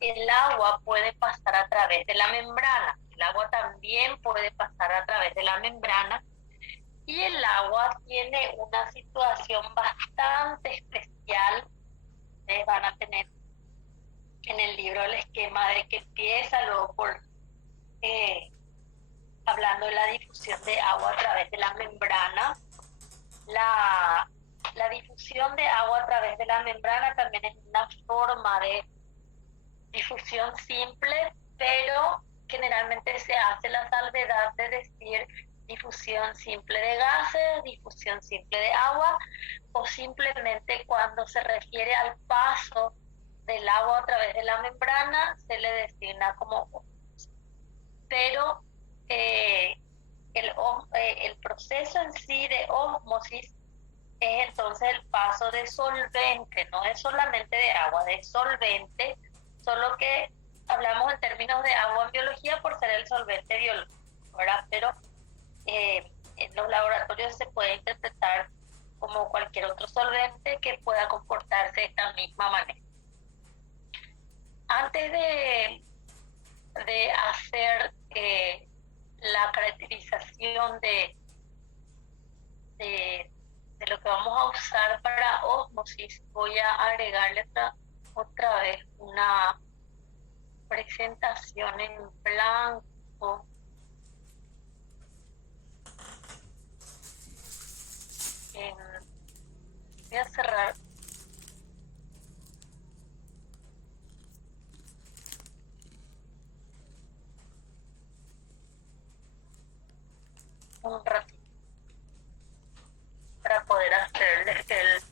el agua puede pasar a través de la membrana. El agua también puede pasar a través de la membrana. Y el agua tiene una situación bastante especial. Ustedes van a tener en el libro el esquema de que empieza luego por hablando de la difusión de agua a través de la membrana. La difusión de agua a través de la membrana también es una forma de difusión simple, pero generalmente se hace la salvedad de decir difusión simple de gases, difusión simple de agua, o simplemente cuando se refiere al paso del agua a través de la membrana se le designa como osmosis. Pero el proceso en sí de osmosis es entonces el paso de solvente, no es solamente de agua, de solvente, solo que hablamos en términos de agua en biología por ser el solvente biológico, ¿verdad? Pero en los laboratorios se puede interpretar como cualquier otro solvente que pueda comportarse de esta misma manera. Antes de hacer la caracterización de lo que vamos a usar para osmosis, voy a agregarle otra vez una presentación en blanco. Voy a cerrar un ratito para poder hacerles el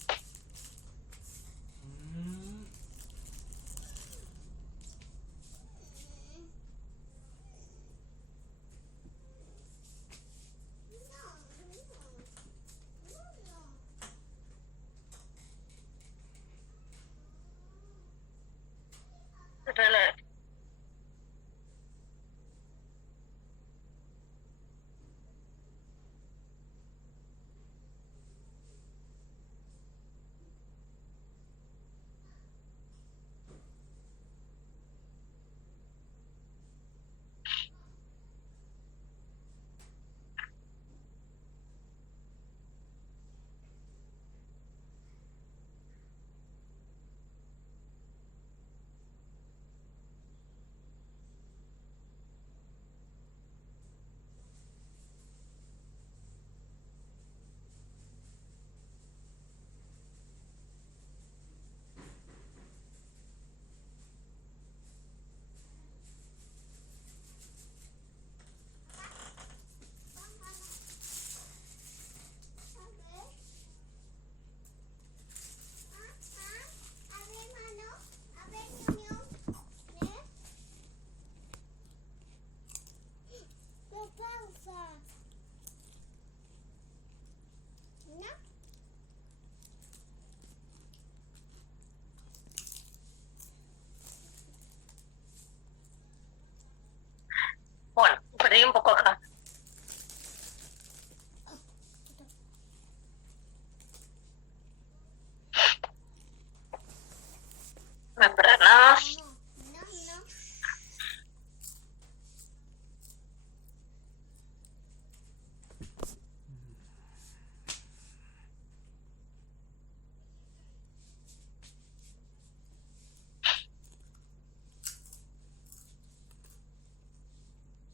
reloj. Bueno, perdí un poco acá. Membranas.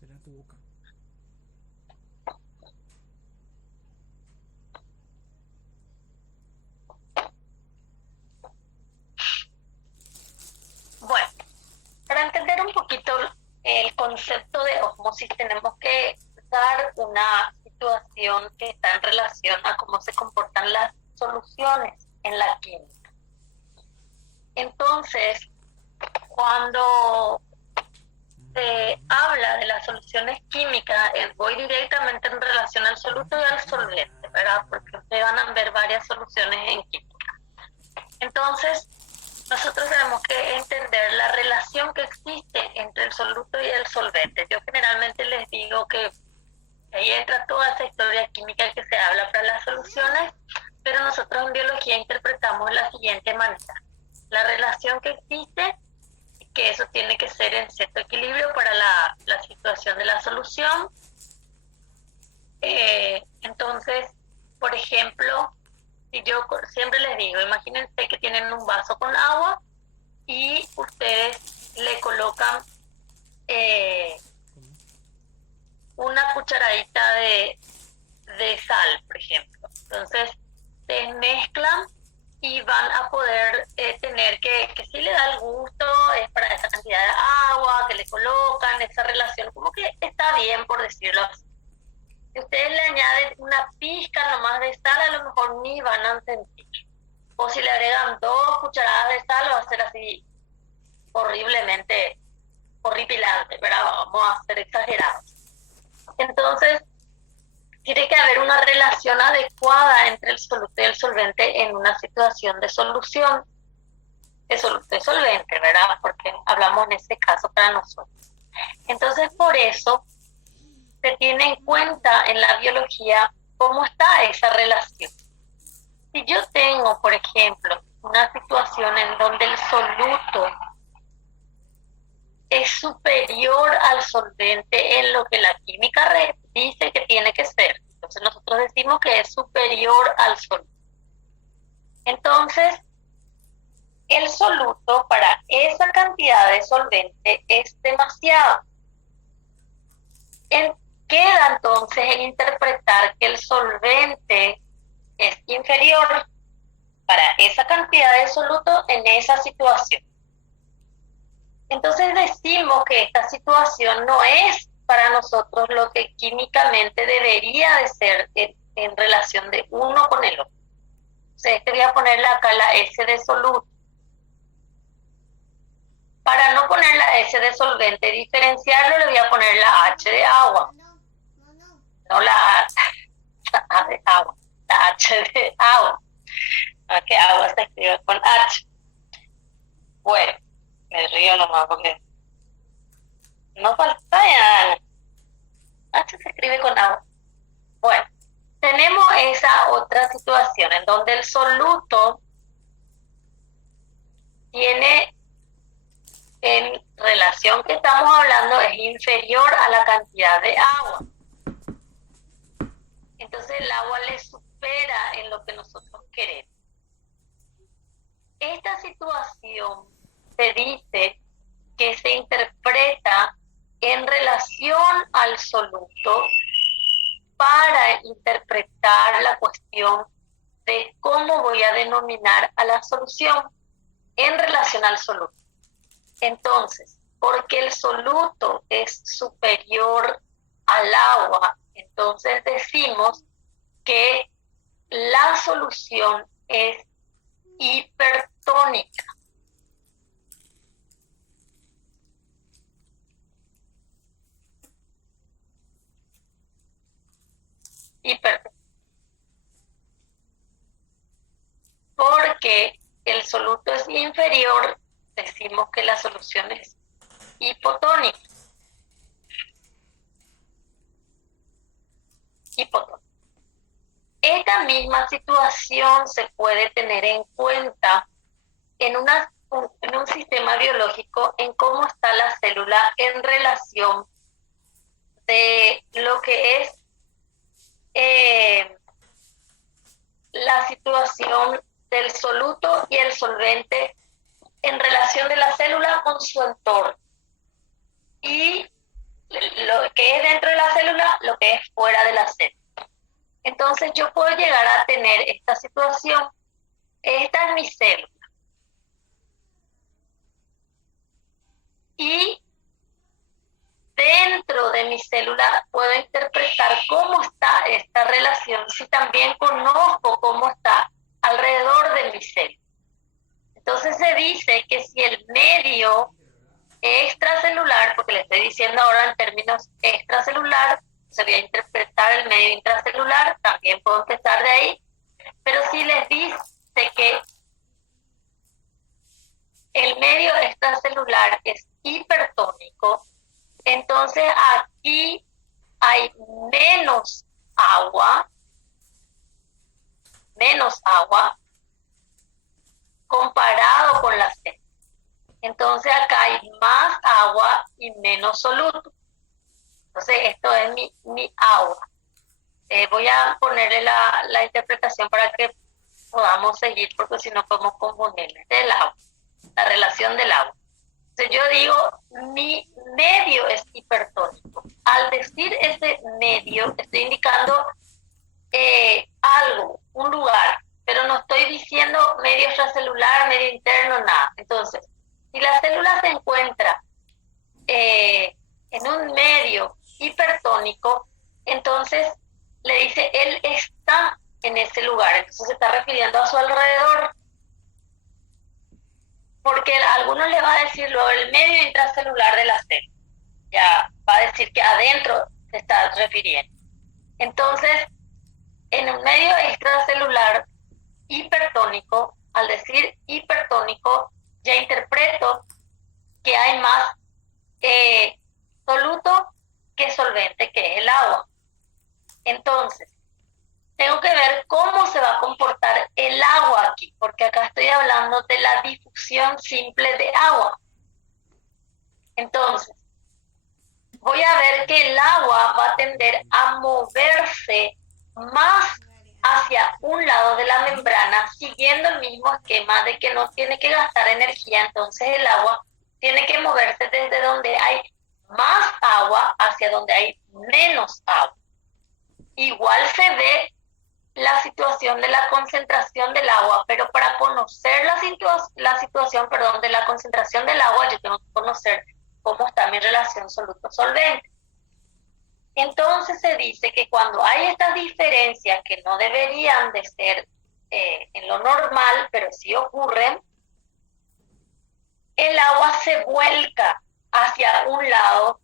Será tu boca. Bueno, para entender un poquito el concepto de osmosis tenemos que dar una situación que está en relación a cómo se comportan las soluciones en la química. Entonces, cuando se habla de las soluciones químicas, voy directamente en relación al soluto y al solvente, ¿verdad? Porque ustedes van a ver varias soluciones en química. Entonces, nosotros tenemos que entender la relación que existe entre el soluto y el solvente. Yo generalmente les digo que ahí entra toda esa historia química que se habla para las soluciones, pero nosotros en biología interpretamos de la siguiente manera. La relación que existe, que es eso tiene que ser en cierto equilibrio para la situación de la solución. Entonces, por ejemplo, si yo siempre les digo, imagínense que tienen un vaso con agua y ustedes le colocan una cucharadita de sal, por ejemplo. Entonces, se mezclan y van a poder tener que si le da el gusto, es para esa cantidad de agua que le colocan, esa relación, como que está bien, por decirlo así. Si ustedes le añaden una pizca nomás de sal, a lo mejor ni van a sentir. O si le agregan 2 cucharadas de sal, va a ser así horriblemente horripilante, ¿verdad? Vamos a ser exagerados. Entonces, tiene que haber una relación adecuada entre el soluto y el solvente en una situación de solución de soluto y solvente, ¿verdad? Porque hablamos en este caso para nosotros. Entonces, por eso se tiene en cuenta en la biología cómo está esa relación. Si yo tengo, por ejemplo, una situación en donde el soluto es superior al solvente en lo que la química dice que tiene que ser, entonces nosotros decimos que es superior al soluto. Entonces, el soluto para esa cantidad de solvente es demasiado. Queda entonces en interpretar que el solvente es inferior para esa cantidad de soluto en esa situación. Entonces decimos que esta situación no es para nosotros lo que químicamente debería de ser en relación de uno con el otro. Entonces voy a ponerle acá la S de soluto. Para no poner la S de solvente, diferenciarlo, le voy a poner la H de agua. No la A de agua, la H de agua. Que agua se escribe con H. Bueno, me río nomás porque no falta ya. H se escribe con agua. Bueno, tenemos esa otra situación en donde el soluto tiene, en relación que estamos hablando, es inferior a la cantidad de agua. Entonces el agua le supera en lo que nosotros queremos. Esta situación se dice que se interpreta en relación al soluto para interpretar la cuestión de cómo voy a denominar a la solución en relación al soluto. Entonces, porque el soluto es superior al agua, entonces decimos que la solución es hipertónica. Porque el soluto es inferior, decimos que la solución es hipotónica. Esta misma situación se puede tener en cuenta en un sistema biológico, en cómo está la célula en relación de lo que es la situación del soluto y el solvente en relación de la célula con su entorno. Y lo que es dentro de la célula, lo que es fuera de la célula. Entonces yo puedo llegar a tener esta situación. Esta es mi célula. Y dentro de mi célula puedo interpretar cómo está esta relación, si también conozco cómo está alrededor de mi célula. Entonces se dice que si el medio extracelular, porque le estoy diciendo ahora en términos extracelular, se voy a interpretar el medio intracelular, también puedo empezar de ahí, pero si les dice que el medio extracelular es hipertónico, entonces aquí hay menos agua comparado con la célula. Entonces acá hay más agua y menos soluto. Entonces esto es mi agua. Voy a ponerle la interpretación para que podamos seguir, porque si no podemos confundirle. Este es el agua, la relación del agua. Entonces yo digo, mi medio es hipertónico. Al decir ese medio, estoy indicando algo, un lugar, pero no estoy diciendo medio extracelular, medio interno, nada. Entonces, si la célula se encuentra en un medio hipertónico, entonces le dice, él está en ese lugar, entonces se está refiriendo a su alrededor, porque a algunos le va a decir luego el medio intracelular de la célula, ya va a decir que adentro se está refiriendo. Entonces, en un medio extracelular hipertónico, al decir hipertónico, ya interpreto que hay más soluto que solvente, que es el agua. Entonces, tengo que ver cómo se va a comportar el agua aquí, porque acá estoy hablando de la difusión simple de agua. Entonces, voy a ver que el agua va a tender a moverse más hacia un lado de la membrana, siguiendo el mismo esquema de que no tiene que gastar energía. Entonces el agua tiene que moverse desde donde hay más agua hacia donde hay menos agua. Igual se ve la situación de la concentración del agua, pero para conocer la situación de la concentración del agua, yo tengo que conocer cómo está mi relación soluto-solvente. Entonces se dice que cuando hay estas diferencias que no deberían de ser en lo normal, pero sí ocurren, el agua se vuelca hacia un lado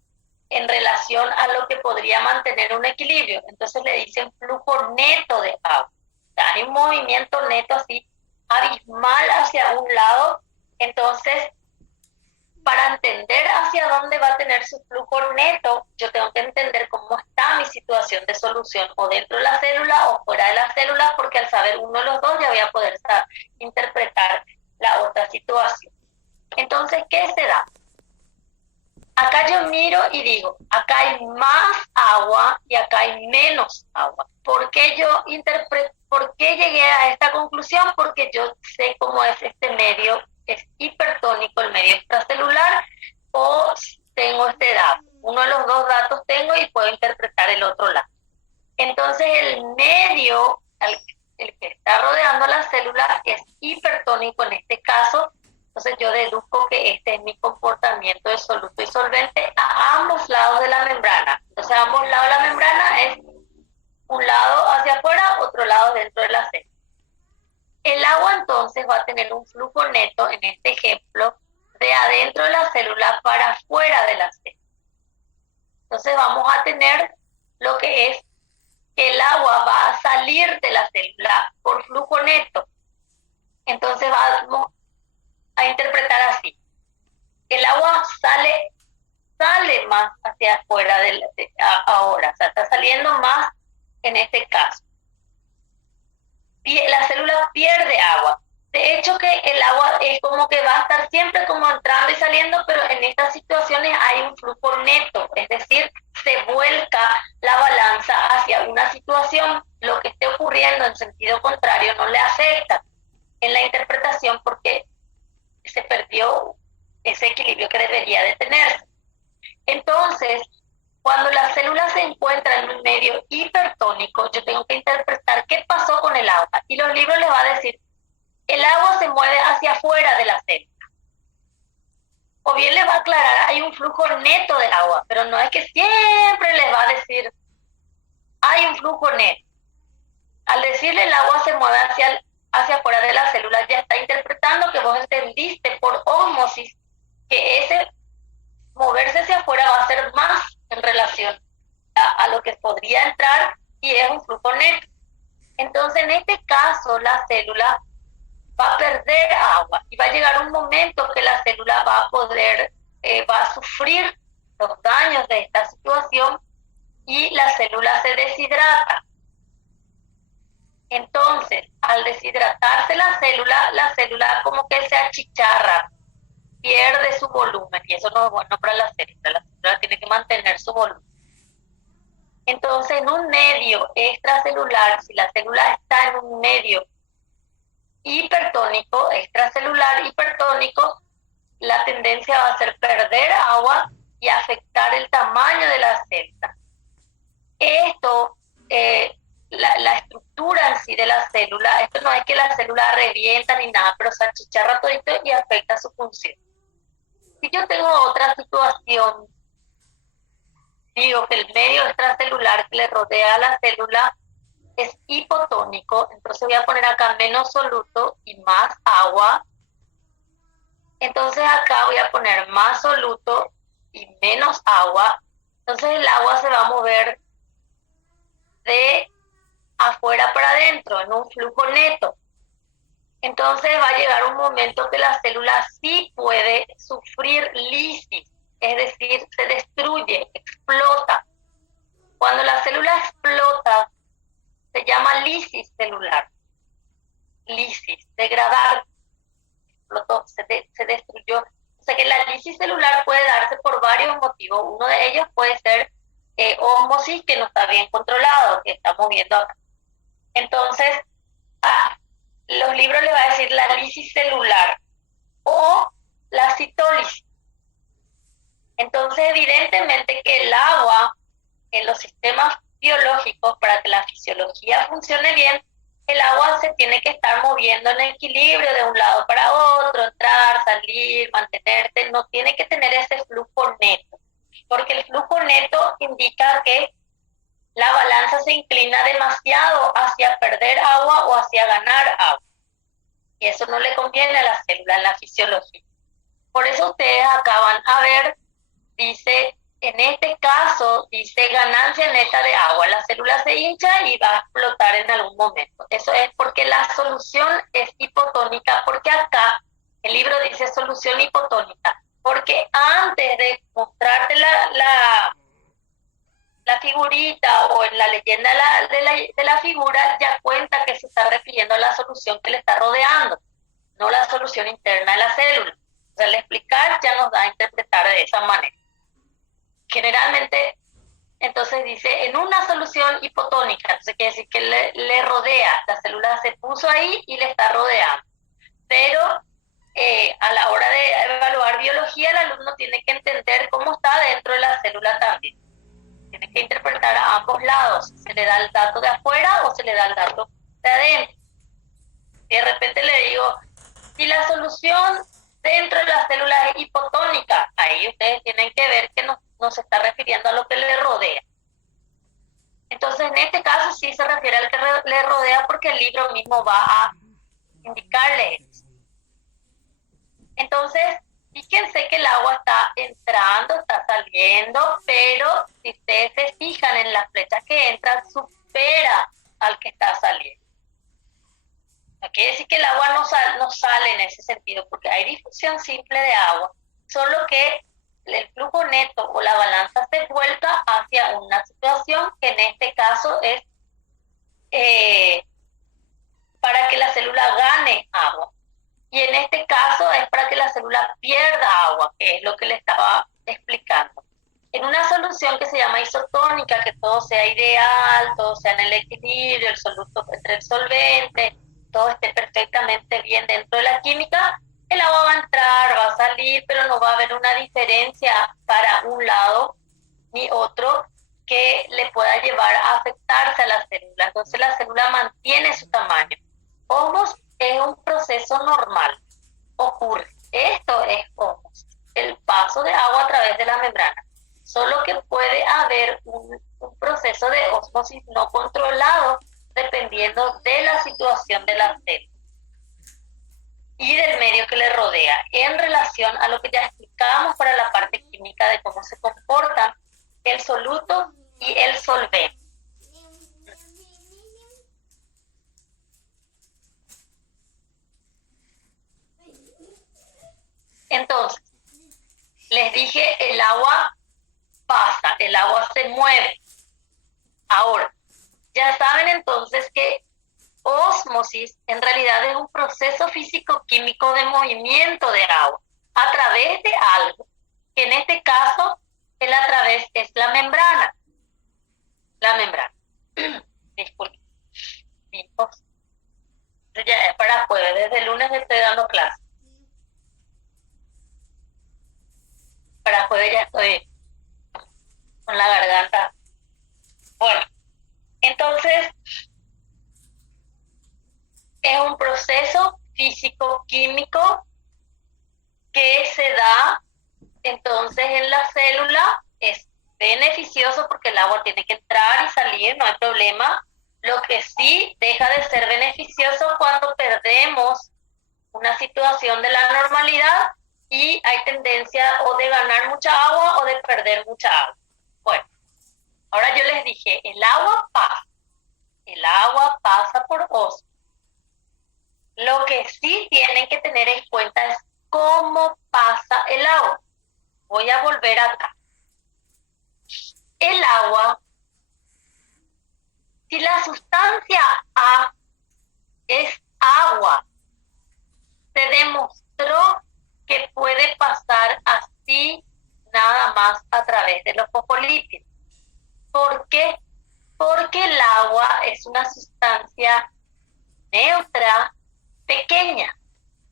en relación a lo que podría mantener un equilibrio. Entonces le dicen flujo neto de agua. O sea, hay un movimiento neto así abismal hacia un lado. Entonces, para entender hacia dónde va a tener su flujo neto, yo tengo que entender cómo está mi situación de solución, o dentro de la célula o fuera de la célula, porque al saber uno de los dos ya voy a poder interpretar la otra situación. Entonces, ¿qué se da? Acá yo miro y digo, acá hay más agua y acá hay menos agua. ¿Por qué llegué a esta conclusión? Porque yo sé cómo es este medio, es hipertónico, el medio extracelular, o tengo este dato. Uno de los dos datos tengo y puedo interpretar el otro lado. Entonces el medio, el que está rodeando la célula, es hipertónico en este caso. Entonces yo deduzco que este es mi comportamiento de soluto y solvente a ambos lados de la membrana. Entonces a ambos lados de la membrana es un lado hacia afuera, otro lado dentro de la célula. El agua entonces va a tener un flujo neto, en este ejemplo, de adentro de la célula para afuera de la célula. Entonces vamos a tener lo que es que el agua va a salir de la célula por flujo neto. Entonces vamos a interpretar así. El agua sale más hacia afuera ahora, o sea, está saliendo más en este caso. La célula pierde agua. De hecho que el agua es como que va a estar siempre como entrando y saliendo, pero en estas situaciones hay un flujo neto, es decir, se vuelca la balanza hacia una situación. Lo que esté ocurriendo en sentido contrario no le afecta en la interpretación porque se perdió ese equilibrio que debería de tenerse. Entonces, cuando la célula se encuentra en un medio hipertónico, yo tengo que interpretar qué pasó con el agua. Y los libros les va a decir, el agua se mueve hacia afuera de la célula. O bien les va a aclarar, hay un flujo neto de agua, pero no es que siempre les va a decir, hay un flujo neto. Al decirle el agua se mueve hacia afuera de la célula, ya está interpretando que vos entendiste por ósmosis que ese moverse hacia afuera va a ser más en relación a lo que podría entrar y es un flujo neto. Entonces, en este caso, la célula va a perder agua y va a llegar un momento que la célula va a sufrir los daños de esta situación y la célula se deshidrata. Entonces, al deshidratarse la célula como que se achicharra, pierde su volumen y eso no es bueno para la célula tiene que mantener su volumen. Entonces, en un medio extracelular, si la célula está en un medio hipertónico, extracelular hipertónico, la tendencia va a ser perder agua y afectar el tamaño de la célula. Esto, la estructura en sí de la célula, esto no es que la célula revienta ni nada, pero se achicharra todito y afecta su función. Si yo tengo otra situación, digo que el medio extracelular que le rodea a la célula es hipotónico, entonces voy a poner acá menos soluto y más agua. Entonces acá voy a poner más soluto y menos agua. Entonces el agua se va a mover de afuera para adentro en un flujo neto. Entonces va a llegar un momento que la célula sí puede sufrir lisis, es decir, se destruye, explota. Cuando la célula explota, se llama lisis celular. Lisis, degradar, explotó, se destruyó. O sea que la lisis celular puede darse por varios motivos. Uno de ellos puede ser ósmosis, que no está bien controlado, que estamos viendo acá. Entonces, los libros les va a decir la lisis celular o la citólisis. Entonces, evidentemente que el agua en los sistemas biológicos, para que la fisiología funcione bien, el agua se tiene que estar moviendo en equilibrio de un lado para otro, entrar, salir, mantenerse, no tiene que tener ese flujo neto, porque el flujo neto indica que la balanza se inclina demasiado hacia perder agua o hacia ganar agua. Y eso no le conviene a la célula en la fisiología. Por eso ustedes acaban a ver, dice, en este caso, dice ganancia neta de agua. La célula se hincha y va a explotar en algún momento. Eso es porque la solución es hipotónica, porque acá el libro dice solución hipotónica, porque antes de mostrarte la figurita o en la leyenda de la figura, ya cuenta que se está refiriendo a la solución que le está rodeando, no la solución interna de la célula. O sea, el explicar ya nos da a interpretar de esa manera. Generalmente, entonces dice, en una solución hipotónica, entonces quiere decir que le rodea, la célula se puso ahí y le está rodeando. Pero a la hora de evaluar biología, el alumno tiene que entender cómo está dentro de la célula también. Tiene que interpretar a ambos lados. ¿Se le da el dato de afuera o se le da el dato de adentro? Y de repente le digo, si la solución dentro de la célula es hipotónica, ahí ustedes tienen que ver que no se está refiriendo a lo que le rodea. Entonces, en este caso sí se refiere al que le rodea porque el libro mismo va a indicarle eso. Entonces, fíjense que el agua está entrando, está saliendo, pero si ustedes se fijan en las flechas que entran, supera al que está saliendo. No quiere decir que el agua no sale en ese sentido, porque hay difusión simple de agua, solo que el flujo neto o la balanza se vuelca hacia una situación que en este caso es para que la célula gane agua. Y en este caso es para que la célula pierda agua, que es lo que le estaba explicando. En una solución que se llama isotónica, que todo sea ideal, todo sea en el equilibrio, el soluto entre el solvente, todo esté perfectamente bien dentro de la química, el agua va a entrar, va a salir, pero no va a haber una diferencia para un lado ni otro que le pueda llevar a afectarse a la célula. Entonces la célula mantiene su tamaño. Osmosis es un proceso normal, ocurre. Esto es osmosis, el paso de agua a través de la membrana. Solo que puede haber un proceso de osmosis no controlado dependiendo de la situación de la célula y del medio que le rodea, en relación a lo que ya explicábamos para la parte química de cómo se comportan el soluto y el solvente. Entonces, les dije, el agua pasa, el agua se mueve. Ahora, ya saben entonces que ósmosis en realidad es un proceso físico-químico de movimiento de agua. a través de algo, que en este caso el a través es la membrana. La membrana. Disculpe. Hijos. Ya es para jueves, desde el lunes estoy dando clase. Para jueves ya estoy con la garganta. Bueno, entonces es un proceso físico-químico que se da entonces en la célula. Es beneficioso porque el agua tiene que entrar y salir, no hay problema. Lo que sí deja de ser beneficioso cuando perdemos una situación de la normalidad y hay tendencia o de ganar mucha agua o de perder mucha agua. Bueno, ahora yo les dije, el agua pasa por osmosis. Lo que sí tienen que tener en cuenta es cómo pasa el agua. Voy a volver acá. El agua, si la sustancia A es agua, se demostró que puede pasar así nada más a través de los fosfolípidos. ¿Por qué? Porque el agua es una sustancia neutra, pequeña.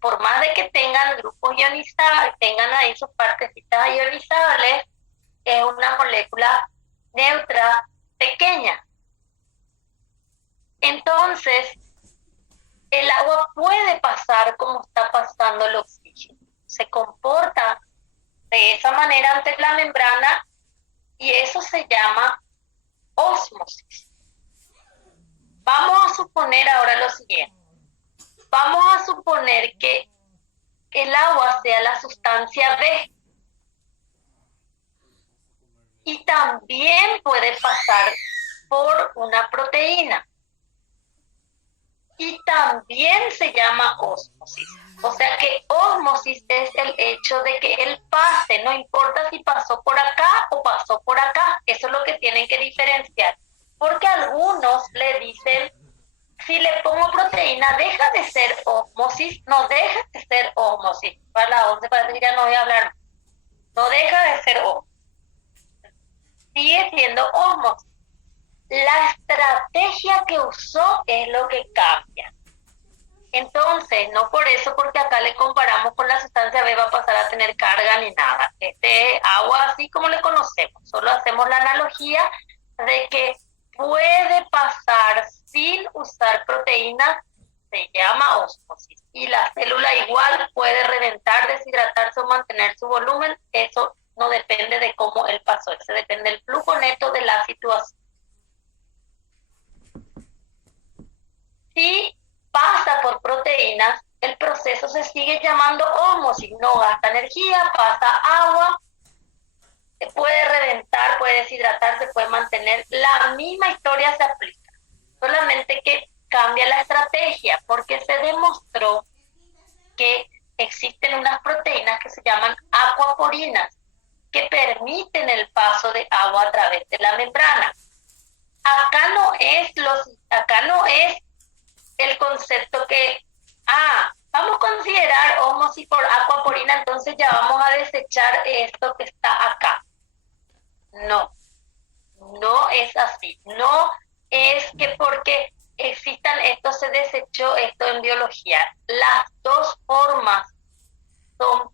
Por más de que tengan grupos ionizables, tengan ahí sus partecitas ionizables, es una molécula neutra, pequeña. Entonces, el agua puede pasar como está pasando el oxígeno. Se comporta de esa manera ante la membrana y eso se llama ósmosis. Vamos a suponer ahora lo siguiente. Vamos a suponer que el agua sea la sustancia B. Y también puede pasar por una proteína. Y también se llama ósmosis. O sea que ósmosis es el hecho de que él pase, no importa si pasó por acá o pasó por acá. Eso es lo que tienen que diferenciar. Porque algunos le dicen, si le pongo proteína, deja de ser ósmosis, no deja de ser ósmosis. Para la 11 parece que ya no voy a hablar. No deja de ser ósmosis. Sigue siendo ósmosis. La estrategia que usó es lo que cambia. Entonces, no por eso, porque acá le comparamos con la sustancia B, va a pasar a tener carga ni nada. Este es agua así como le conocemos. Solo hacemos la analogía de que puede pasar sin usar proteínas, se llama ósmosis. Y la célula igual puede reventar, deshidratarse o mantener su volumen. Eso no depende de cómo él pasó, eso depende del flujo neto de la situación. Si pasa por proteínas, el proceso se sigue llamando ósmosis, no gasta energía, pasa agua, puede reventar, puede deshidratarse, puede mantener, la misma historia se aplica, solamente que cambia la estrategia, porque se demostró que existen unas proteínas que se llaman acuaporinas, que permiten el paso de agua a través de la membrana. Acá no es el concepto que, vamos a considerar ósmosis por acuaporina, entonces ya vamos a desechar esto que está acá. No es así. No es que porque existan esto se desechó esto en biología. Las dos formas son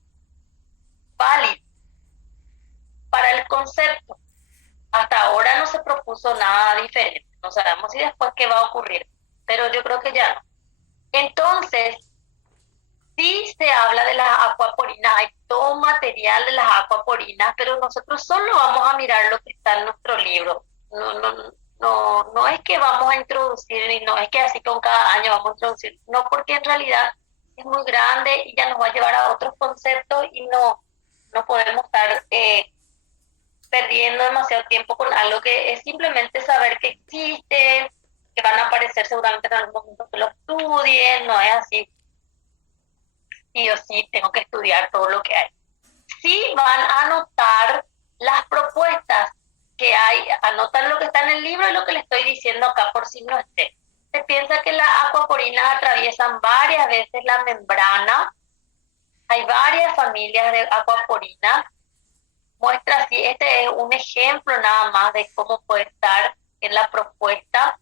válidas para el concepto. Hasta ahora no se propuso nada diferente. No sabemos si después qué va a ocurrir, pero yo creo que ya no. Entonces, sí se habla de las acuaporinas, hay todo material de las acuaporinas, pero nosotros solo vamos a mirar lo que está en nuestro libro. No es que vamos a introducir, y no es que así con cada año vamos a introducir, no, porque en realidad es muy grande y ya nos va a llevar a otros conceptos y no podemos estar perdiendo demasiado tiempo con algo que es simplemente saber que existe, que van a aparecer seguramente en algún momento que lo estudien, no es así. Sí o sí tengo que estudiar todo lo que hay. Sí van a anotar las propuestas que hay, anotan lo que está en el libro y lo que le estoy diciendo acá por si no esté. Se piensa que las acuaporinas atraviesan varias veces la membrana Hay varias familias de aquaporina. Muestra así, este es un ejemplo nada más de cómo puede estar en la propuesta.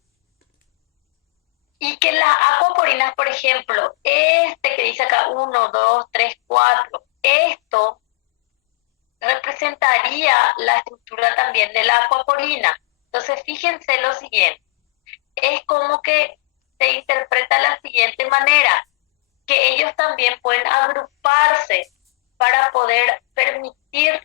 Y que las aquaporinas, por ejemplo, este que dice acá 1, 2, 3, 4, esto representaría la estructura también de la aquaporina. Entonces, fíjense lo siguiente, es como que se interpreta de la siguiente manera, que ellos también pueden agruparse para poder permitir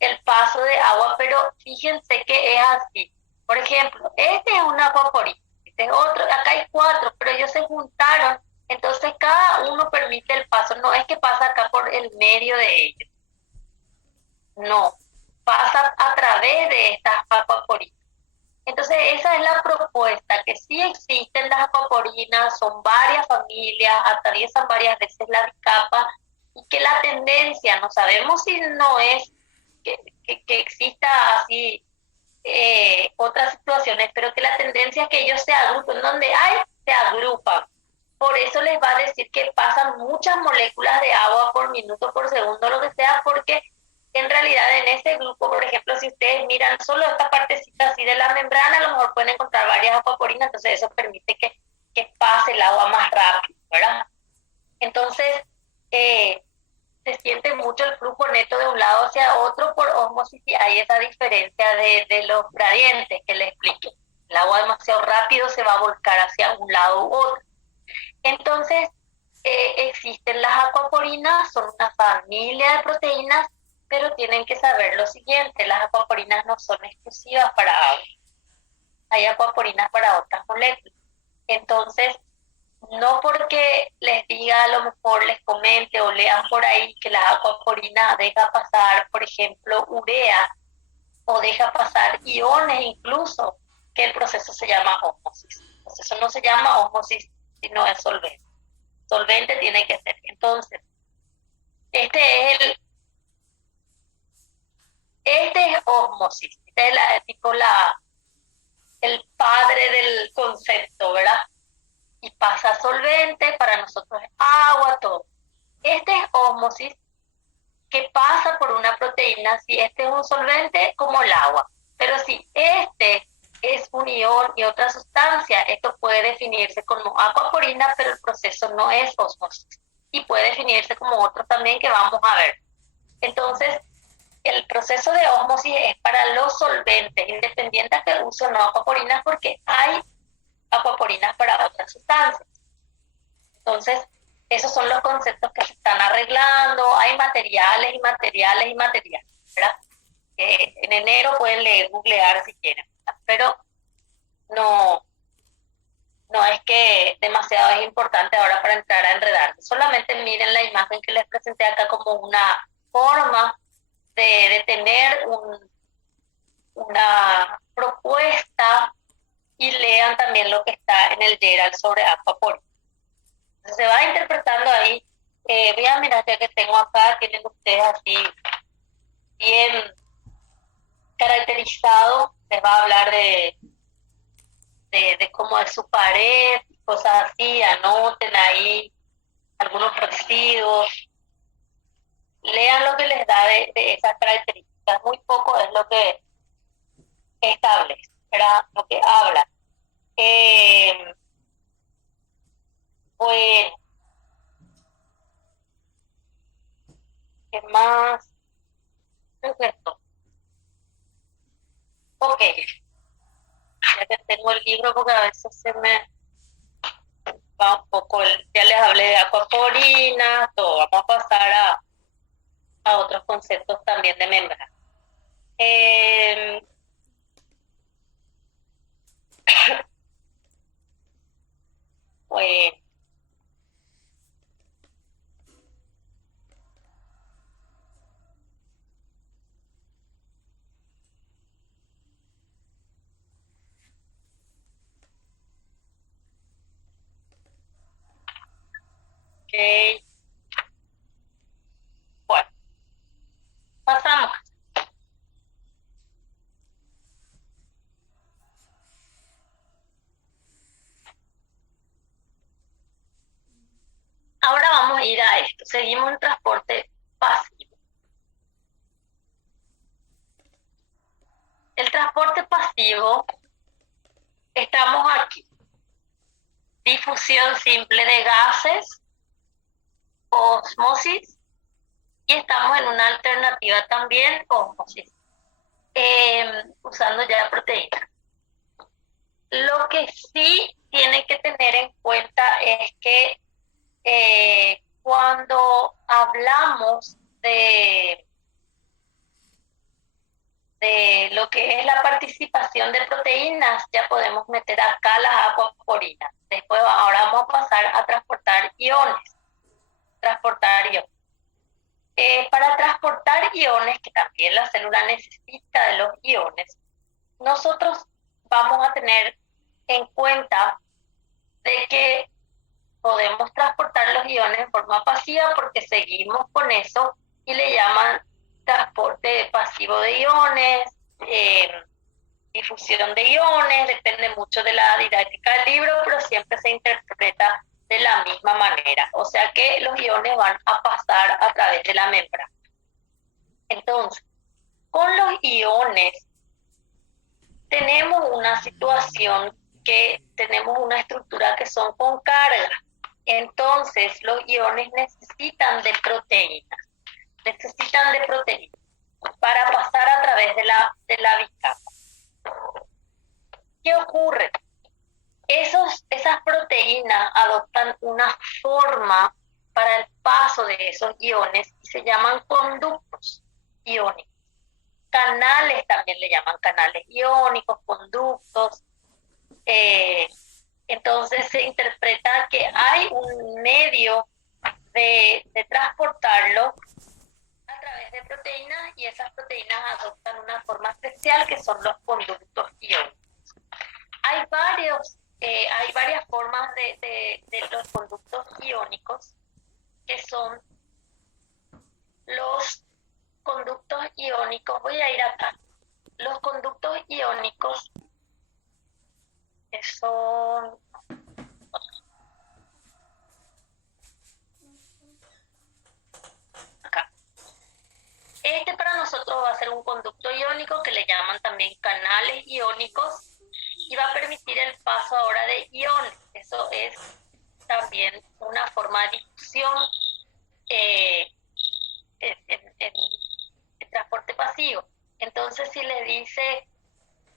el paso de agua, pero fíjense que es así. Por ejemplo, este es un aquaporina, este es otro, acá hay 4, pero ellos se juntaron, entonces cada uno permite el paso, no es que pasa acá por el medio de ellos, no, pasa a través de estas aquaporinas. Entonces esa es la propuesta, que sí existen las aquaporinas, son varias familias, atraviesan varias veces la bicapa, y que la tendencia, no sabemos si no es que exista así otras situaciones, pero que la tendencia es que ellos se agrupen, donde hay, se agrupan. Por eso les va a decir que pasan muchas moléculas de agua por minuto, por segundo, lo que sea, porque en realidad en ese grupo, por ejemplo, si ustedes miran solo esta partecita así de la membrana, a lo mejor pueden encontrar varias aquaporinas, entonces eso permite que pase el agua más rápido, ¿verdad? Entonces, se siente mucho el flujo neto de un lado hacia otro por ósmosis y hay esa diferencia de los gradientes que les expliqué. El agua demasiado rápido se va a volcar hacia un lado u otro. Entonces, existen las aquaporinas, son una familia de proteínas, pero tienen que saber lo siguiente, las aquaporinas no son exclusivas para agua, hay aquaporinas para otras moléculas. Entonces, no porque les diga, a lo mejor les comente o lean por ahí que la aquaporina deja pasar, por ejemplo, urea o deja pasar iones incluso, que el proceso se llama ósmosis. El proceso no se llama ósmosis, sino es solvente. Solvente tiene que ser. Entonces, este es ósmosis. Este es el padre del concepto, ¿verdad? Y pasa solvente, para nosotros es agua, todo. Este es ósmosis, que pasa por una proteína, si este es un solvente, como el agua. Pero si este es un ion y otra sustancia, esto puede definirse como aquaporina, pero el proceso no es ósmosis. Y puede definirse como otro también que vamos a ver. Entonces, el proceso de ósmosis es para los solventes, independiente de que use o no aquaporinas, porque hay aquaporinas para otras sustancias. Entonces, esos son los conceptos que se están arreglando. Hay materiales y materiales y materiales, ¿verdad? En enero pueden leer, googlear si quieren, ¿verdad? Pero no es que demasiado es importante ahora para entrar a enredarse. Solamente miren la imagen que les presenté acá como una forma de tener una propuesta, y lean también lo que está en el Gerald sobre aquaporina. Se va interpretando ahí. Voy a mirar ya que tengo acá, tienen ustedes así bien caracterizado, les va a hablar de cómo es su pared, cosas así, anoten ahí algunos residuos, lean lo que les da de esas características, muy poco es lo que establece, ¿verdad? Lo que habla. Bueno, ¿qué más? Creo que esto. Ok, ya que tengo el libro, porque a veces se me va un poco, ya les hablé de aquaporina, todo, vamos a pasar a otros conceptos también de membrana. Bueno, ok, bueno, pasamos. Seguimos el transporte pasivo. El transporte pasivo, estamos aquí. Difusión simple de gases, osmosis, y estamos en una alternativa también, osmosis, usando ya proteínas. Lo que sí tiene que tener en cuenta es que cuando hablamos de lo que es la participación de proteínas, ya podemos meter acá las acuaporinas. Después, ahora vamos a pasar a transportar iones. Para transportar iones, que también la célula necesita de los iones, nosotros vamos a tener en cuenta de que podemos transportar los iones en forma pasiva porque seguimos con eso y le llaman transporte pasivo de iones, difusión de iones, depende mucho de la didáctica del libro, pero siempre se interpreta de la misma manera. O sea que los iones van a pasar a través de la membrana. Entonces, con los iones tenemos una situación que tenemos una estructura que son con carga. Entonces, los iones necesitan de proteínas para pasar a través de la bicapa. ¿Qué ocurre? Esas proteínas adoptan una forma para el paso de esos iones y se llaman conductos iónicos. Canales también le llaman canales iónicos, conductos. Entonces se interpreta que hay un medio de transportarlo a través de proteínas y esas proteínas adoptan una forma especial que son los conductos iónicos. Hay varias formas de los conductos iónicos que son los conductos iónicos. Voy a ir acá. Los conductos iónicos que son acá. Para nosotros va a ser un conducto iónico que le llaman también canales iónicos y va a permitir el paso ahora de iones. Eso es también una forma de difusión en transporte pasivo. Entonces, si le dice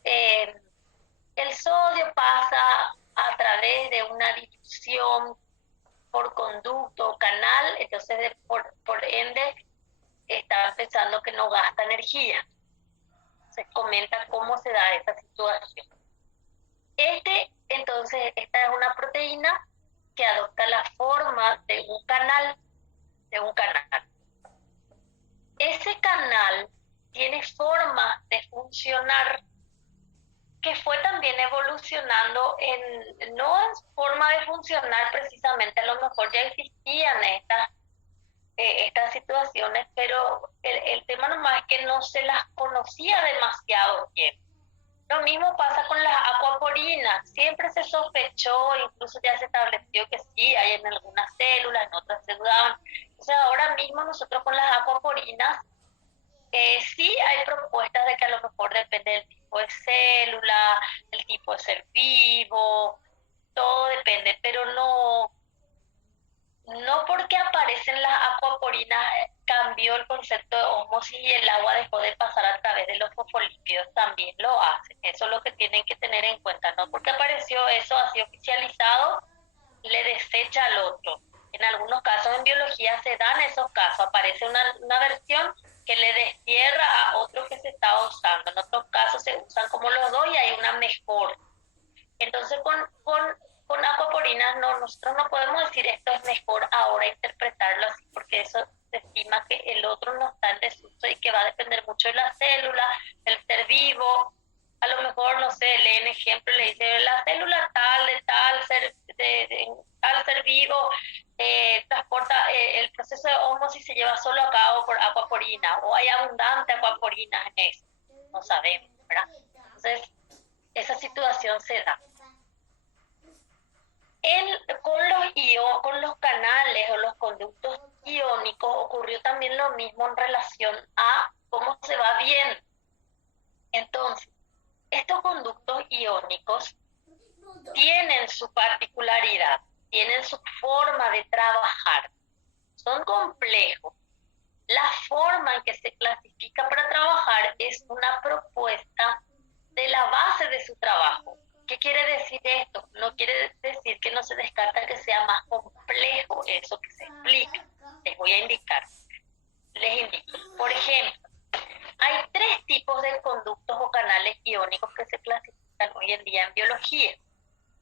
el sodio pasa a través de una difusión por conducto o canal, entonces por ende está pensando que no gasta energía. Se comenta cómo se da esta situación. Entonces, esta es una proteína que adopta la forma de un canal. Ese canal tiene forma de funcionar que fue también evolucionando no en forma de funcionar precisamente, a lo mejor ya existían estas situaciones, pero el tema nomás es que no se las conocía demasiado bien. Lo mismo pasa con las acuaporinas. Siempre se sospechó, incluso ya se estableció que sí, hay en algunas células, en otras se dudaban. Entonces ahora mismo nosotros con las acuaporinas sí hay propuestas de que a lo mejor depende del tipo de célula, el tipo de ser vivo, todo depende, pero no porque aparecen las acuaporinas cambió el concepto de ósmosis y el agua dejó de pasar a través de los fosfolípidos, también lo hacen. Eso es lo que tienen que tener en cuenta, no porque apareció eso así oficializado, le desecha al otro. En algunos casos en biología se dan esos casos, aparece una versión que le destierra a otro que se está usando, en otros casos se usan como los dos y hay una mejor. Entonces con acuaporinas nosotros no podemos decir esto es mejor ahora interpretarlo así, porque eso se estima que el otro no está en desuso y que va a depender mucho de la célula, del ser vivo. A lo mejor, no sé, leen ejemplo, le dice la célula tal, de tal ser vivo, transporta el proceso de ósmosis se lleva solo a cabo por acuaporina, o hay abundante acuaporina en eso, no sabemos, ¿verdad? Entonces, esa situación se da. Con los canales o los conductos iónicos ocurrió también lo mismo en relación a cómo se va viendo. Entonces, estos conductos iónicos tienen su particularidad, tienen su forma de trabajar, son complejos. La forma en que se clasifica para trabajar es una propuesta de la base de su trabajo. ¿Qué quiere decir esto? No quiere decir que no se descarta que sea más complejo eso que se explica. Les voy a indicar. Les indico. Por ejemplo, hay 3 tipos de conductos o canales iónicos que se clasifican hoy en día en biología.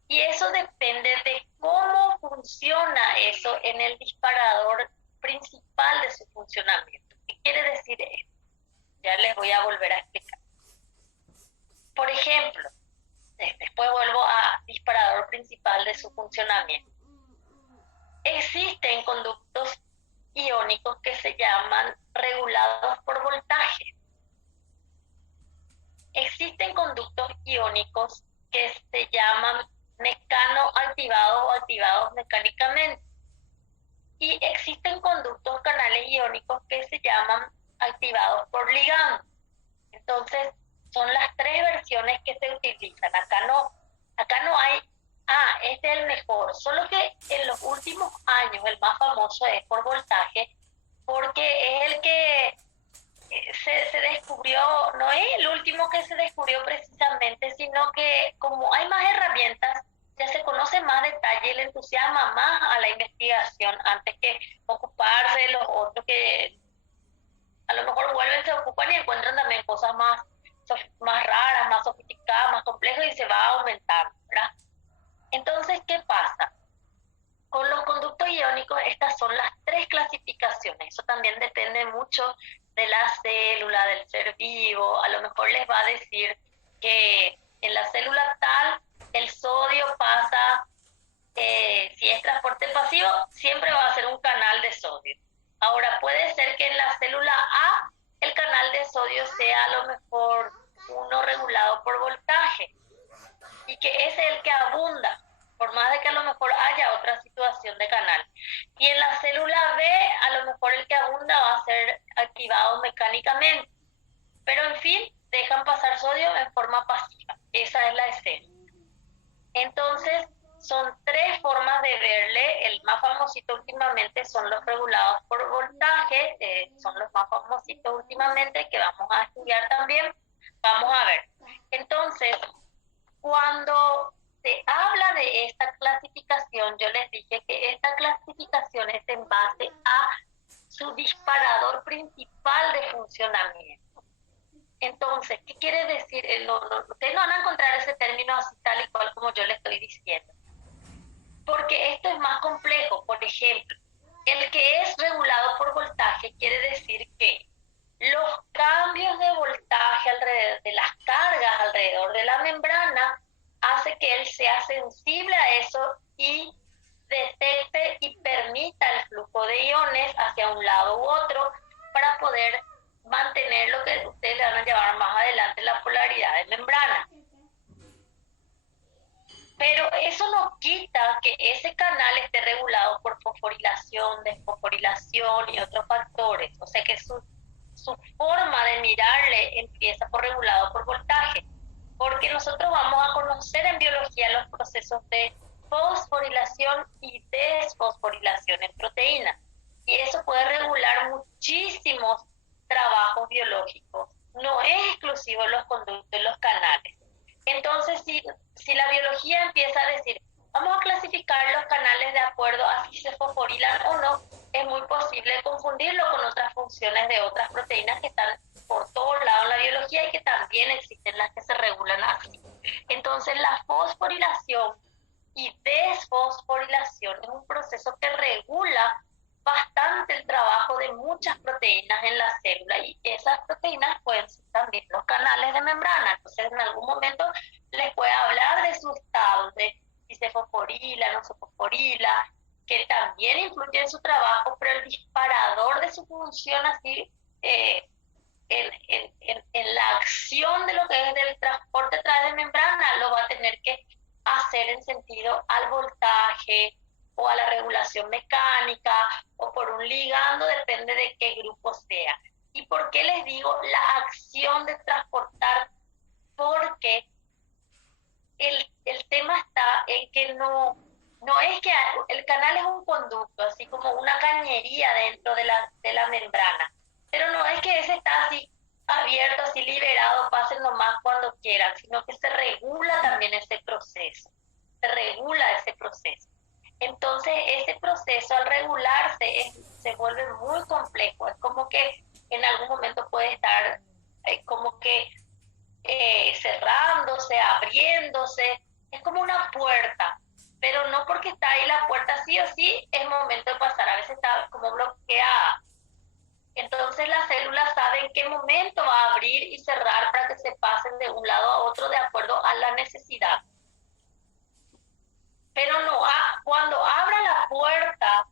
Y eso depende de cómo funciona eso en el disparador principal de su funcionamiento. ¿Qué quiere decir esto? Ya les voy a volver a explicar. Por ejemplo, después vuelvo a disparador principal de su funcionamiento. Existen conductos iónicos que se llaman regulados por voltaje. Existen conductos iónicos que se llaman mecanoactivados o activados mecánicamente. Y existen conductos canales iónicos que se llaman activados por ligando. Entonces, son las 3 versiones que se utilizan. Acá no hay, este es el mejor. Solo que en los últimos años el más famoso es por voltaje, porque es el que se descubrió, no es el último que se descubrió precisamente, sino que como hay más herramientas, ya se conoce más detalle y le entusiasma más a la investigación antes que ocuparse de los otros que a lo mejor vuelven, se ocupan y encuentran también cosas más raras, más sofisticadas, más complejas y se va aumentando, ¿verdad? Entonces, ¿qué pasa? Con los conductos iónicos, estas son las 3 clasificaciones. Eso también depende mucho de la célula, del ser vivo. A lo mejor les va a decir que en la célula tal, el sodio pasa, si es transporte pasivo, siempre va a ser un canal de sodio. Ahora, puede ser que en la célula A, el canal de sodio sea a lo mejor uno regulado por voltaje y que es el que abunda, por más de que a lo mejor haya otra situación de canal. Y en la célula B, a lo mejor el que abunda va a ser activado mecánicamente. Pero en fin, dejan pasar sodio en forma pasiva. Esa es la esencia. Entonces, son 3 formas de verle. El más famosito últimamente son los regulados por voltaje, son los más famositos últimamente que vamos a estudiar también. Vamos a ver. Entonces, cuando se habla de esta clasificación, yo les dije que esta clasificación es en base a su disparador principal de funcionamiento. Entonces, ¿qué quiere decir? Ustedes no van a encontrar ese término así tal y cual como yo le estoy diciendo. Porque esto es más complejo. Por ejemplo, el que es regulado por voltaje quiere decir que los cambios de voltaje alrededor de las cargas alrededor de la membrana hace que él sea sensible a eso y detecte y permita el flujo de iones hacia un lado u otro para poder mantener lo que ustedes le van a llamar más adelante la polaridad de membrana. Pero eso no quita que ese canal esté regulado por fosforilación, desfosforilación y otros factores. O sea que su forma de mirarle empieza por regulado por voltaje. Porque nosotros vamos a conocer en biología los procesos de fosforilación y desfosforilación en proteínas. Y eso puede regular muchísimos trabajos biológicos. No es exclusivo de los conductos y los canales. Entonces, si la biología empieza a decir, vamos a clasificar los canales de acuerdo a si se fosforilan o no, es muy posible confundirlo con otras funciones de otras proteínas que están por todos lados en la biología y que también existen las que se regulan así. Entonces, la fosforilación y desfosforilación es un proceso que regula bastante el trabajo de muchas proteínas en la célula y esas proteínas pueden ser también los canales de membrana. Entonces, en algún momento les puede hablar de su estado, de si se fosforila, no se fosforila, que también influye en su trabajo, pero el disparador de su función así en la acción de lo que es del transporte a través de membrana lo va a tener que hacer en sentido al voltaje, dónde transportar, porque el tema está en que no es que el canal es un conducto, así como una cañería dentro de la membrana, pero no es que ese está así abierto, así liberado, pasen nomás cuando quieran, sino que se regula también ese proceso, se regula ese proceso. Entonces, ese proceso al regularse se vuelve muy complejo, es como que en algún momento puede estar como que cerrándose, abriéndose, es como una puerta, pero no porque está ahí la puerta sí o sí es momento de pasar, a veces está como bloqueada. Entonces las células saben en qué momento va a abrir y cerrar para que se pasen de un lado a otro de acuerdo a la necesidad. Pero cuando abra la puerta,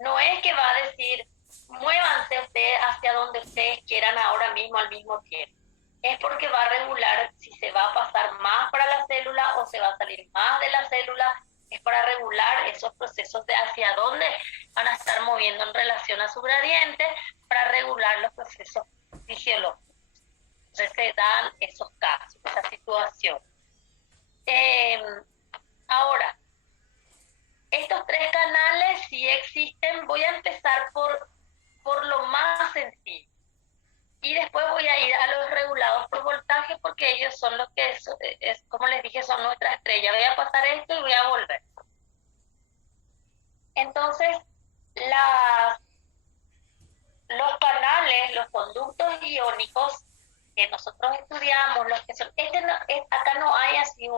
no es que va a decir, muévanse ustedes hacia donde ustedes quieran ahora mismo al mismo tiempo. Es porque va a regular si se va a pasar más para la célula o se va a salir más de la célula. Es para regular esos procesos de hacia dónde van a estar moviendo en relación a su gradiente, para regular los procesos fisiológicos. Entonces se dan esos casos, esa situación. Ahora, estos tres canales sí existen. Voy a empezar por lo más sencillo. Y después voy a ir a los regulados por voltaje, porque ellos son los que, como les dije, son nuestra estrella. Voy a pasar esto y voy a volver. Entonces, los canales, los conductos iónicos que nosotros estudiamos, los que son, acá no hay así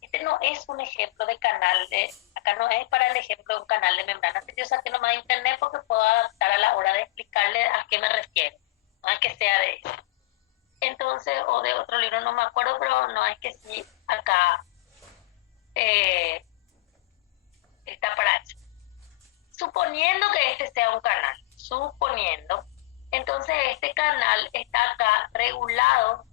este no es un ejemplo de canal, acá no es para el ejemplo de un canal de membrana. Yo saqué nomás de internet porque puedo adaptar a la hora de explicarle a qué me refiero, no es que sea de eso. Entonces, o de otro libro, no me acuerdo, pero no es que sí, acá está para eso. Suponiendo que este sea un canal, suponiendo, entonces este canal está acá regulado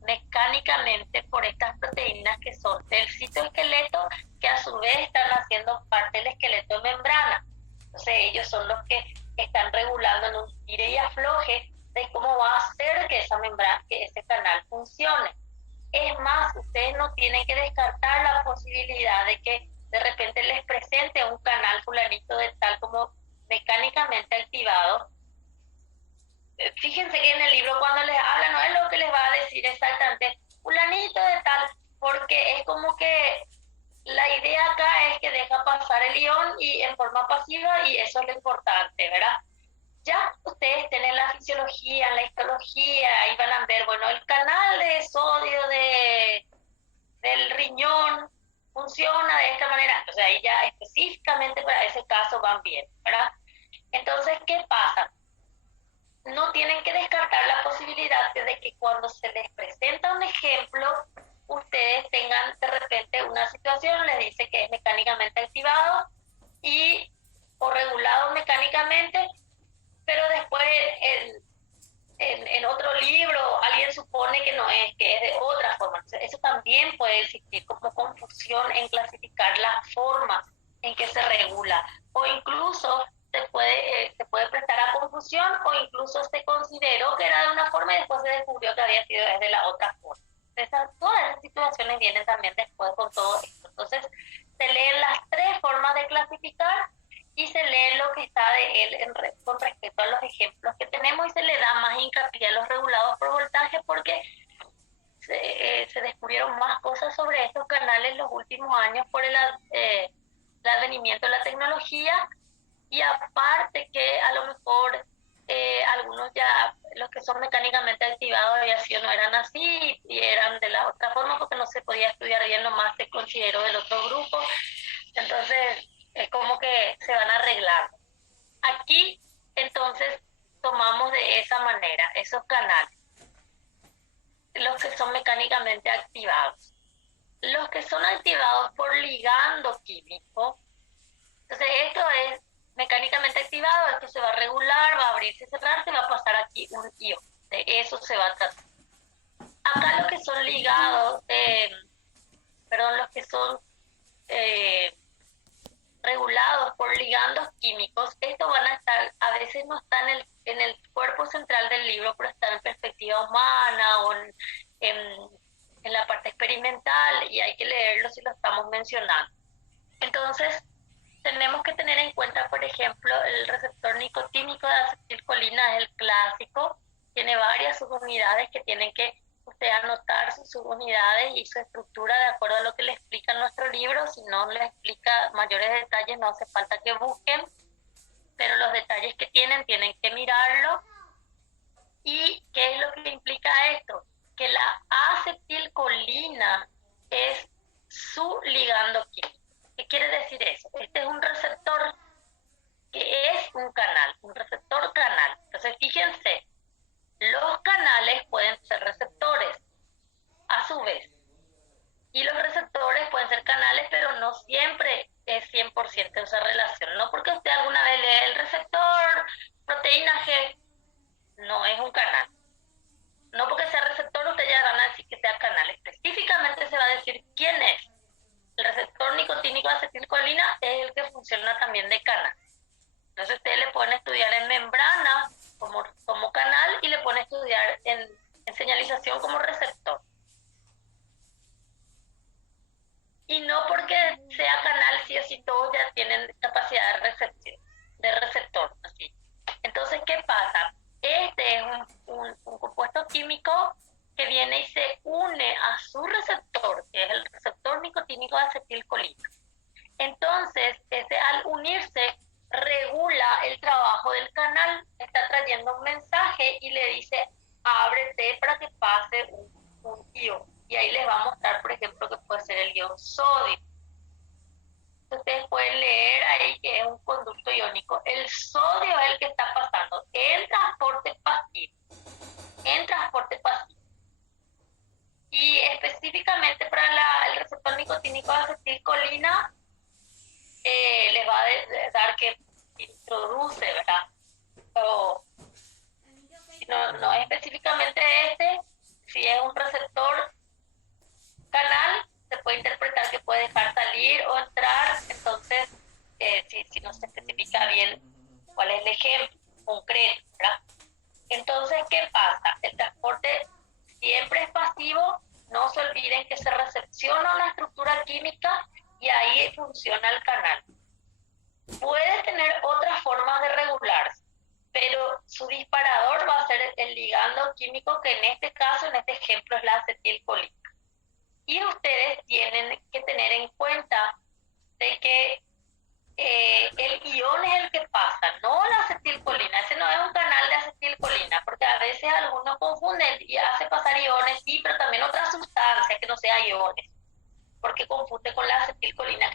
mecánicamente por estas proteínas que son del citoesqueleto, que a su vez están haciendo parte del esqueleto de membrana. Entonces ellos son los que están regulando en un tire y afloje de cómo va a hacer que esa membrana, que ese canal funcione. Es más, ustedes no tienen que descartar la posibilidad de que de repente les presente un canal fulanito de tal como mecánicamente activado. Fíjense que en el libro cuando les habla no es lo que les va a decir exactamente fulanito de tal, porque es como que la idea acá es que deja pasar el ion y en forma pasiva, y eso es lo importante, ¿verdad? Ya ustedes tienen la fisiología, la histología, y van a ver, bueno, el canal de sodio del riñón funciona de esta manera. O sea, ahí ya específicamente para ese caso van bien, ¿verdad? Entonces, ¿qué pasa? No tienen que descartar la posibilidad de que cuando se les presenta un ejemplo, ustedes tengan de repente una situación, les dice que es mecánicamente activado o regulado mecánicamente, pero después en otro libro alguien supone que no es, que es de otra forma. Entonces, eso también puede existir como confusión en clasificar las formas en que se regula, o incluso se puede prestar a confusión, o incluso se consideró que era de una forma y después se descubrió que había sido de la otra forma. Todas esas situaciones vienen también después con todo esto. Entonces, se leen las tres formas de clasificar y se lee lo que está de él con respecto a los ejemplos que tenemos, y se le da más hincapié a los regulados por voltaje, porque se descubrieron más cosas sobre estos canales en los últimos años por el advenimiento de la tecnología, y aparte que a lo mejor algunos ya, los que son mecánicamente activados había sido, no eran así y eran de la otra forma porque no se podía estudiar bien, nomás se consideró del otro grupo. Entonces es como que se van arreglando. Aquí entonces tomamos de esa manera esos canales, los que son mecánicamente activados. Los que son activados por ligando químico, entonces esto es mecánicamente activado, esto se va a regular, va a abrirse y cerrarse, va a pasar aquí un ion. De eso se va a tratar. Acá los que son ligados, los que son regulados por ligandos químicos. Estos van a estar, a veces no están en el cuerpo central del libro, pero están en perspectiva humana o en la parte experimental, y hay que leerlo si lo estamos mencionando. Entonces, tenemos que tener en cuenta, por ejemplo, el receptor nicotínico de acetilcolina es el clásico, tiene varias subunidades que tienen que usted anotar sus subunidades y su estructura de acuerdo a lo que le explica en nuestro libro. Si no le explica mayores detalles, no hace falta que busquen, pero los detalles que tienen que mirarlo. ¿Y qué es lo que implica esto? Que la acetilcolina es su ligando químico. ¿Qué quiere decir eso? Este es un receptor que es un canal, un receptor canal. Entonces, fíjense, los canales pueden ser receptores a su vez. Y los receptores pueden ser canales, pero no siempre es 100% esa relación. No porque usted alguna vez lee el receptor, proteína G, no es un canal. No porque sea receptor, usted ya van a decir que sea canal. Específicamente se va a decir quién es. El receptor nicotínico de acetilcolina es el que funciona también de canal. Entonces ustedes le pueden estudiar en membrana como canal y le pueden estudiar en señalización como receptor. Y no porque sea canal, sí o sí todos ya tienen capacidad de recepción, de receptor. Así. Entonces, ¿qué pasa? Este es un compuesto químico que viene y se une a su receptor, que es el receptor nicotínico de acetilcolina. Entonces, al unirse, regula el trabajo del canal, está trayendo un mensaje y le dice, ábrete para que pase un ion. Y ahí les va a mostrar, por ejemplo, que puede ser el ion sodio. Ustedes pueden leer ahí que es un conducto iónico. El sodio es el que está pasando en transporte pasivo. Y específicamente para el receptor nicotínico de acetilcolina, les va a dar que introduce, ¿verdad? O, no específicamente si es un receptor canal, se puede interpretar que puede dejar salir o entrar. Entonces, si no se especifica bien cuál es el ejemplo concreto, ¿verdad? Entonces, ¿qué pasa? El transporte siempre es pasivo. No se olviden que se recepciona una estructura química y ahí funciona el canal. Puede tener otras formas de regularse, pero su disparador va a ser el ligando químico, que en este caso, en este ejemplo, es la acetilcolina. Y ustedes tienen que tener en cuenta de que el ion es el que pasa, no la acetilcolina. Ese no es un canal de acetilcolina, porque a veces algunos confunden y hace pasar iones, sí, pero también otras sustancias que no sean iones, porque confunde con la acetilcolina,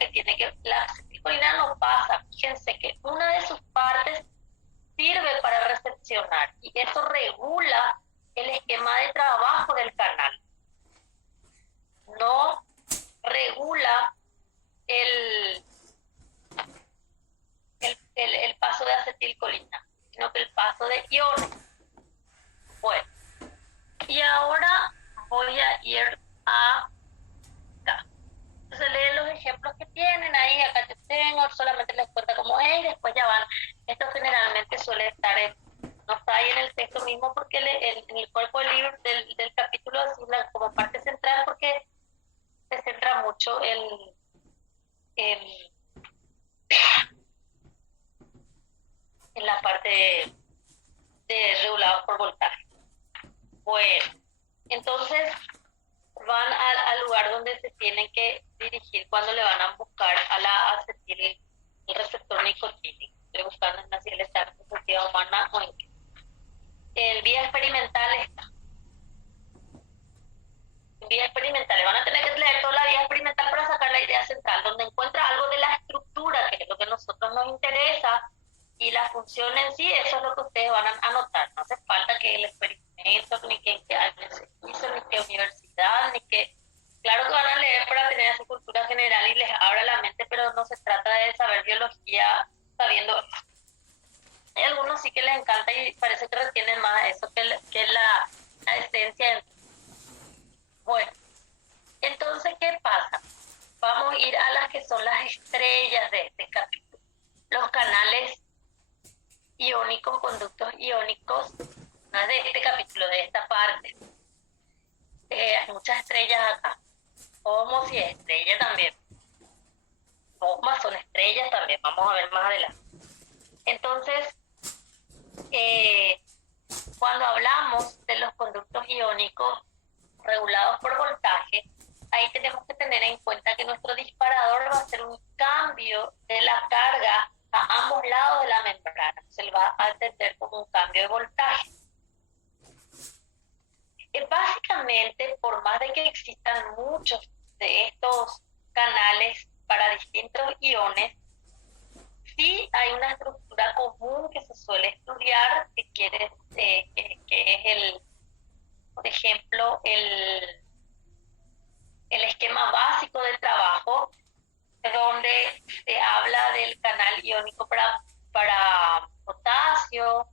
la acetilcolina no pasa. Fíjense que una de sus partes sirve para recepcionar y eso regula el esquema de trabajo del canal. No regula el paso de acetilcolina, sino que el paso de iones. Bueno, y ahora voy a ir a acá. Entonces leen los ejemplos que tienen ahí. Acá yo tengo, solamente les cuenta cómo es y después ya van. Esto generalmente suele estar no está ahí en el texto mismo, porque en el cuerpo del libro, del capítulo, así como parte central, porque se centra mucho en la parte de regulados por voltaje. Bueno, entonces van al lugar donde se tienen que dirigir cuando le van a buscar a la acetil, el receptor nicotínico, le buscan en la perspectiva humana o en qué. El vía experimental está. Vía experimental, le van a tener que leer toda la vía experimental para sacar la idea central, donde encuentra algo de la estructura, que es lo que a nosotros nos interesa, y la función en sí. Eso es lo que ustedes van a anotar. No hace falta que el experimento, ni que en qué año se hizo, ni qué universidad, ni que... Claro que van a leer para tener esa cultura general y les abra la mente, pero no se trata de saber biología sabiendo esto. Hay algunos sí que les encanta y parece que retienen más eso que la esencia. Bueno, entonces, ¿qué pasa? Vamos a ir a las que son las estrellas de este capítulo. iónico, conductos iónicos, no es de este capítulo, de esta parte. Hay muchas estrellas acá. Homos y estrellas también. Osmas son estrellas también, vamos a ver más adelante. Entonces, cuando hablamos de los conductos iónicos regulados por voltaje, ahí tenemos que tener en cuenta que nuestro disparador va a hacer un cambio de la carga a ambos lados de la membrana. Se le va a entender como un cambio de voltaje. Básicamente, por más de que existan muchos de estos canales para distintos iones, sí hay una estructura común que se suele estudiar, que es por ejemplo, el esquema básico de trabajo, donde se habla del canal iónico para potasio,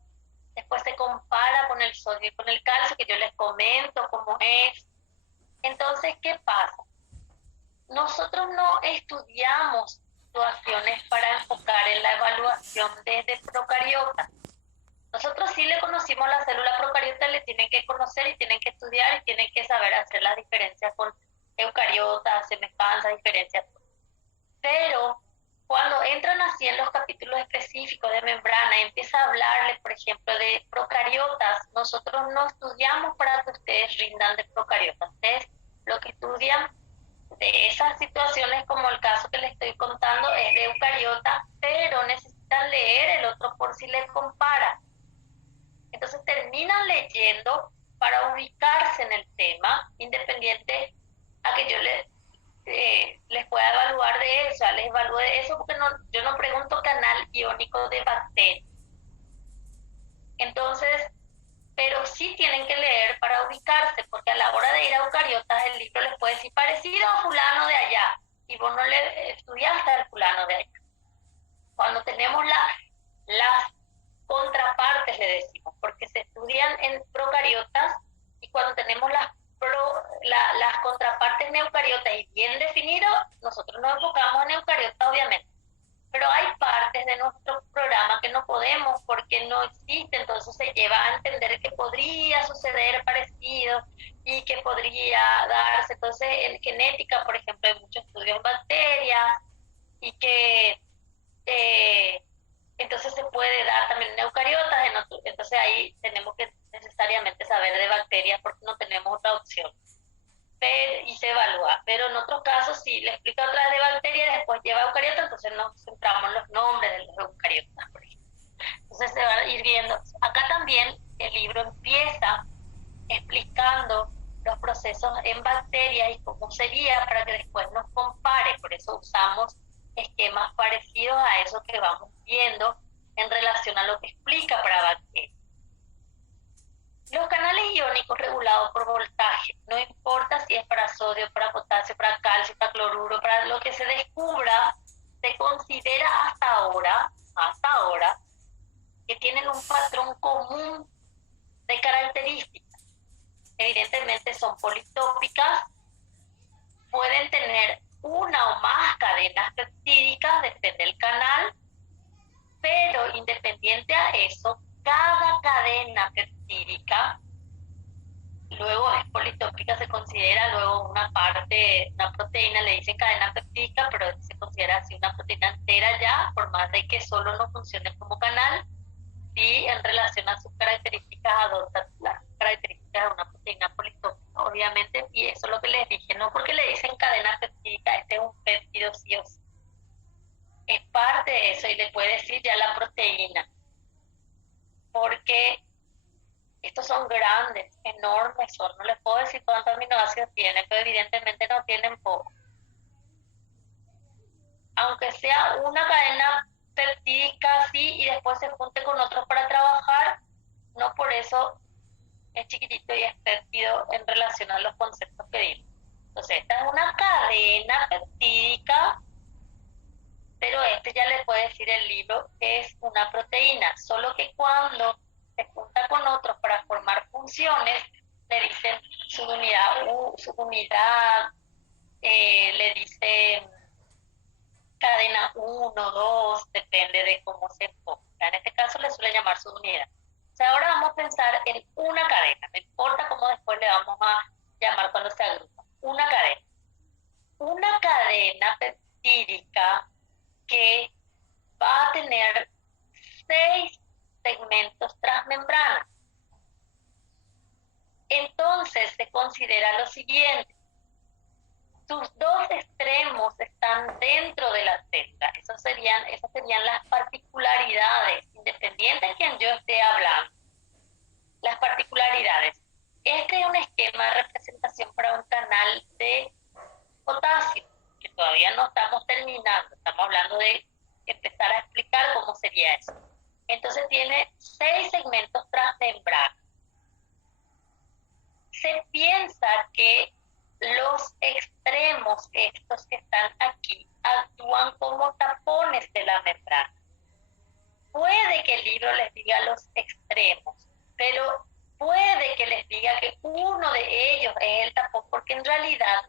después se compara con el sodio y con el calcio, que yo les comento cómo es. Entonces, ¿qué pasa? Nosotros no estudiamos situaciones para enfocar en la evaluación desde procariotas. Nosotros sí le conocimos la célula procariota, le tienen que conocer y tienen que estudiar y tienen que saber hacer las diferencias con eucariotas, semejanzas, diferencias. Pero cuando entran así en los capítulos específicos de membrana y empieza a hablarles, por ejemplo, de procariotas, nosotros no estudiamos para que ustedes rindan de procariotas. Ustedes lo que estudian de esas situaciones, como el caso que les estoy contando, es de eucariota, pero necesitan leer el otro por si les compara. Entonces terminan leyendo para ubicarse en el tema, independiente a que yo les pueda evaluar de eso, les evalúe de eso, porque yo no pregunto canal iónico de bacterias. Entonces, pero sí tienen que leer para ubicarse, porque a la hora de ir a eucariotas el libro les puede decir parecido a fulano de allá, y vos no le estudiaste al fulano de allá. Cuando tenemos las contrapartes, le decimos, porque se estudian en procariotas, y cuando tenemos las contrapartes en eucariotas y bien definido, nosotros nos enfocamos en eucariotas, obviamente. Pero hay partes de nuestro programa que no podemos porque no existe, entonces se lleva a entender que podría suceder parecido y que podría darse. Entonces, en genética, por ejemplo, hay muchos estudios en bacterias y que entonces se puede dar también en eucariotas, entonces ahí tenemos que necesariamente saber de bacterias porque no tenemos otra opción. Y se evalúa, pero en otros casos si le explico otra vez de bacterias, después lleva eucariotas, entonces nos centramos en los nombres de los eucariotas, por ejemplo. Entonces se va a ir viendo. Acá también el libro empieza explicando los procesos en bacterias y cómo sería para que después nos compare. Por eso usamos esquemas parecidos a eso que vamos viendo en relación a lo que explica para bacterias. Los canales iónicos regulados por voltaje, no importa si es para sodio, para potasio, para calcio, para cloruro, para lo que se descubra, se considera hasta ahora, que tienen un patrón común de características. Evidentemente son politópicas, pueden tener una o más cadenas peptídicas, depende del canal, pero independiente a eso, cada cadena peptídica, luego es politópica, se considera luego una proteína, le dicen cadena peptídica, pero se considera así una proteína entera ya, por más de que solo no funcione como canal, y en relación a sus características adopta las características de una proteína politópica, obviamente, y eso es lo que les dije, no porque le dicen cadena peptídica, este es un péptido sí o sí. Es parte de eso y le puede decir ya la proteína, porque estos son grandes, enormes, no les puedo decir cuántos aminoácidos tienen, pero evidentemente no tienen poco. Aunque sea una cadena peptídica así y después se junte con otros para trabajar, no por eso es chiquitito y es péptido en relación a los conceptos que dimos. Entonces, esta es una cadena peptídica, pero ya le puede decir el libro, es una proteína, solo que cuando se junta con otros para formar funciones, le dicen subunidad, le dicen cadena 1, 2, depende de cómo se enfoque. En este caso le suele llamar subunidad. O sea, ahora vamos a pensar en una cadena, no importa cómo después le vamos a llamar cuando se agrupa. Una cadena. Una cadena peptídica que va a tener 6 segmentos transmembrana. Entonces se considera lo siguiente: sus dos extremos están dentro de la célula. Esas serían las particularidades, independiente de quien yo esté hablando. Las particularidades. Este es un esquema de representación para un canal de potasio, que todavía no estamos terminando. Estamos hablando de empezar a explicar cómo sería eso. Entonces tiene 6 segmentos transmembranos. Se piensa que los extremos, estos que están aquí, actúan como tapones de la membrana. Puede que el libro les diga los extremos, pero puede que les diga que uno de ellos es el tapón, porque en realidad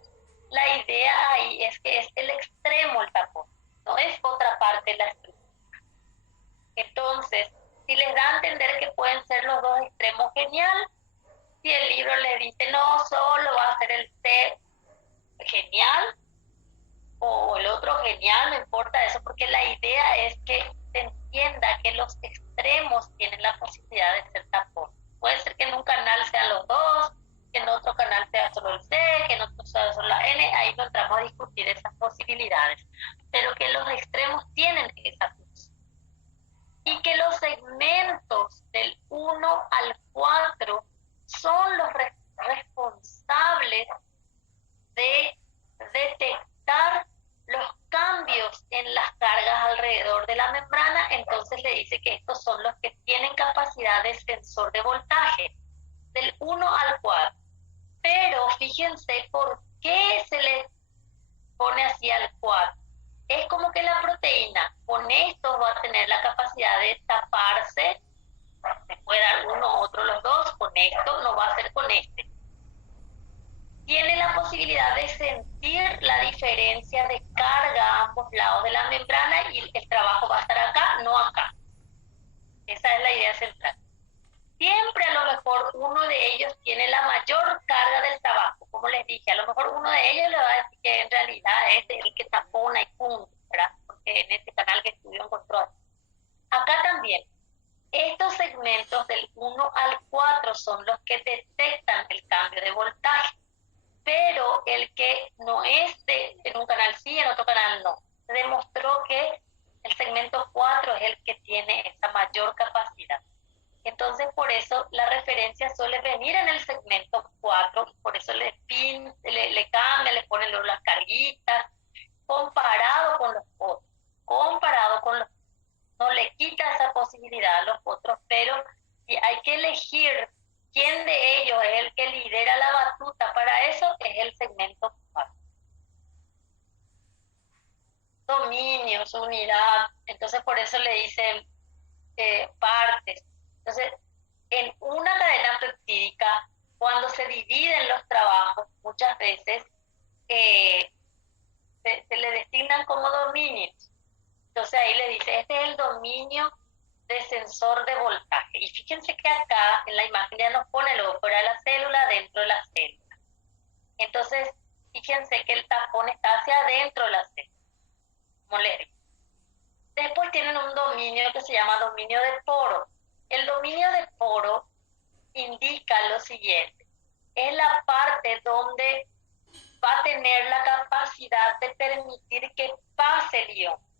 la idea ahí es que es el extremo el tapón, no es otra parte de la estructura. Entonces, si les da a entender que pueden ser los dos extremos, genial. Si el libro le dice, no, solo va a ser el C, genial, o el otro, genial, no importa eso, porque la idea es que se entienda que los extremos tienen la posibilidad de ser tapón. Puede ser que en un canal sean los dos, que en otro canal sea solo el C, que en otro sea solo la N, ahí no entramos a discutir esas posibilidades, pero que los extremos tienen esa función. Y que los segmentos del 1 al 4 son los responsables de detectar los cambios en las cargas alrededor de la membrana. Entonces le dice que estos son los que tienen capacidad de sensor de voltaje, del 1 al 4. Pero fíjense por qué se le pone así al 4. Es como que la proteína con esto va a tener la capacidad de taparse. Se puede dar uno, otro, los dos. Con esto no va a ser con este. Tiene la posibilidad de sentir la diferencia de carga a ambos lados de la membrana, y el trabajo va a estar acá, no acá. Esa es la idea central. Siempre a lo mejor uno de ellos tiene la mayor carga del trabajo. Como les dije, a lo mejor uno de ellos le va a decir que en realidad es el que tapona y punto, ¿verdad? Porque en este canal que estudió encontró. Acá también. Estos segmentos del 1 al 4 son los que detectan el cambio de voltaje, pero el que no es en un canal sí, en otro canal no. Se demostró que el segmento 4 es el que tiene esa mayor capacidad. Entonces, por eso la referencia suele venir en el segmento 4, por eso le cambia, le ponen las carguitas, comparado con los otros, no le quita esa posibilidad a los otros, pero si hay que elegir quién de ellos es el que lidera la batuta para eso, es el segmento 4. Dominios, unidad, entonces por eso le dicen partes. Entonces, en una cadena peptídica, cuando se dividen los trabajos, muchas veces se le designan como dominios. Entonces ahí le dice, este es el dominio de sensor de voltaje. Y fíjense que acá en la imagen ya nos pone luego fuera de la célula, dentro de la célula. Entonces, fíjense que el tapón está hacia adentro de la célula, como les digo. Después tienen un dominio que se llama dominio de poro. El dominio de poro indica lo siguiente: es la parte donde va a tener la capacidad de permitir que pase el ion.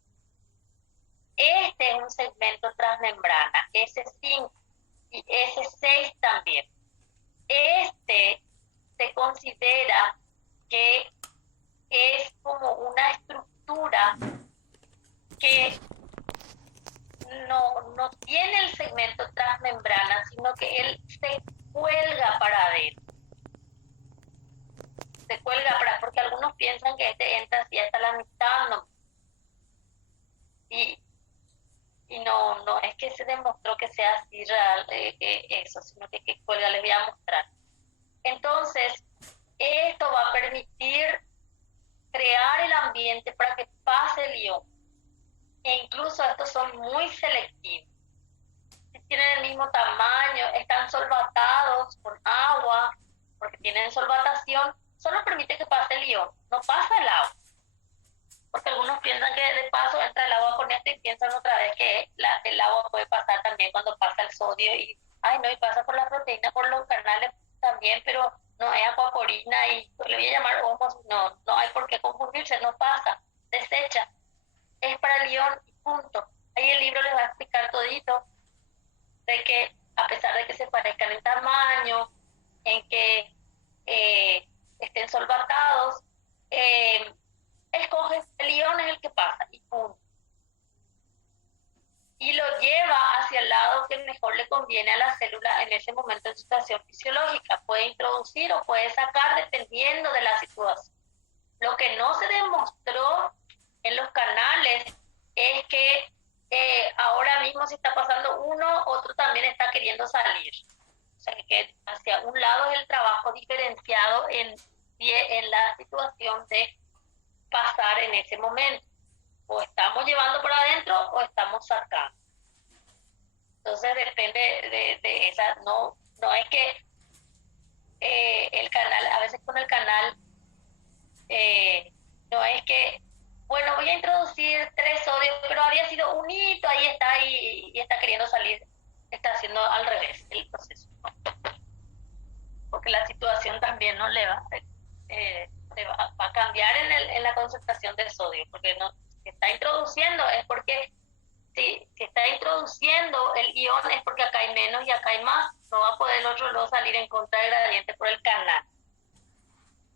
Este es un segmento transmembrana, S5 y S6 también. Este se considera que es como una estructura que no tiene el segmento transmembrana, sino que él se cuelga para adentro. Se cuelga porque algunos piensan que este entra así hasta la mitad, no. Y no es que se demostró que sea así real eso, sino que cuelga, les voy a mostrar. Entonces, esto va a permitir crear el ambiente para que pase el ion. E incluso estos son muy selectivos. tienen el mismo tamaño, están solvatados con agua, porque tienen solvatación, solo permite que pase el ion, no pasa el agua. Porque algunos piensan que de paso entra el agua con esto y piensan otra vez que el agua puede pasar también cuando pasa el sodio y pasa por la proteína, por los canales también, pero no es acuaporina y le voy a llamar homos, no hay por qué confundirse, no pasa, desecha, es para el ion y punto. Ahí el libro les va a explicar todito de que a pesar de que se parezcan en tamaño, en que estén solvatados, escoges el ion es el que pasa y punto. Y lo lleva hacia el lado que mejor le conviene a la célula en ese momento en situación fisiológica. Puede introducir o puede sacar dependiendo de la situación. Lo que no se demostró en los canales es que ahora mismo si está pasando uno, otro también está queriendo salir. O sea que hacia un lado es el trabajo diferenciado en la situación de pasar en ese momento. O estamos llevando por adentro o estamos sacando. Entonces depende de esa, no es que el canal, a veces con el canal, no es que, bueno, voy a introducir 3 sodios, pero había sido un hito, ahí está y está queriendo salir, está haciendo al revés el proceso. Porque la situación también no le va, va a cambiar en la concentración de sodio, porque no está introduciendo, es porque si está introduciendo el ion es porque acá hay menos y acá hay más, no va a poder el otro no salir en contra del gradiente por el canal.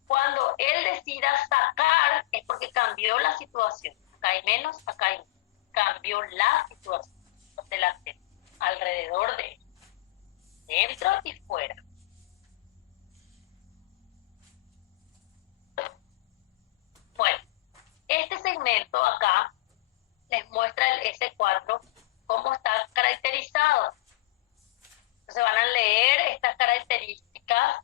Cuando él decida sacar es porque cambió la situación, acá hay menos, acá hay más. Cambió la situación de la célula, alrededor de él, dentro y fuera. Bueno, este segmento acá les muestra el S4 cómo está caracterizado. Entonces van a leer estas características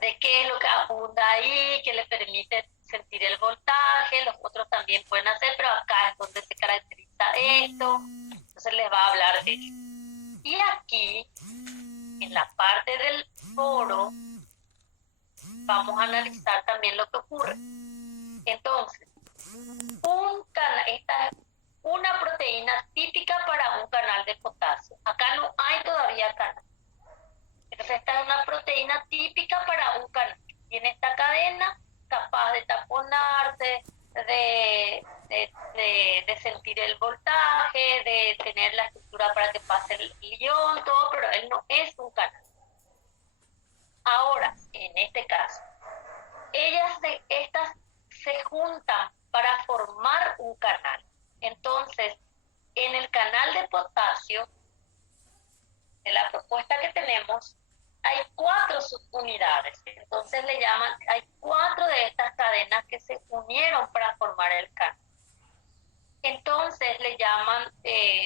de qué es lo que abunda ahí, que le permite sentir el voltaje, los otros también pueden hacer, pero acá es donde se caracteriza esto, entonces les va a hablar de eso. Y aquí, en la parte del poro, vamos a analizar también lo que ocurre. Entonces, esta es una proteína típica para un canal de potasio. Acá no hay todavía canal. Entonces, esta es una proteína típica para un canal. Tiene esta cadena capaz de taponarse, de sentir el voltaje, de tener la estructura para que pase el ion, todo, pero él no es un canal. Ahora, en este caso, estas se juntan para formar un canal. Entonces, en el canal de potasio, en la propuesta que tenemos, hay 4 subunidades. Entonces hay 4 de estas cadenas que se unieron para formar el canal. Entonces le llaman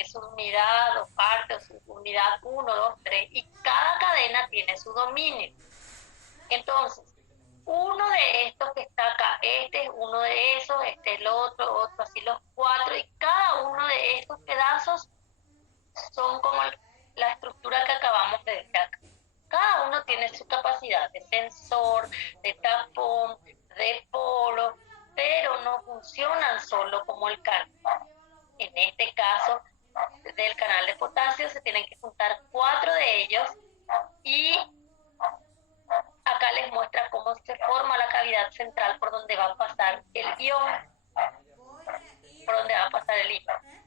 subunidad o parte o subunidad 1, 2, 3, y cada cadena tiene su dominio. Entonces, uno de estos que está acá, este es uno de esos, este el otro, así los 4, y cada uno de estos pedazos son como la estructura que acabamos de ver acá. Cada uno tiene su capacidad de sensor, de tapón, de polo, pero no funcionan solo como el canal. En este caso, del canal de potasio se tienen que juntar 4 de ellos y acá les muestra cómo se forma la cavidad central por donde va a pasar el ion, por donde va a pasar el ion.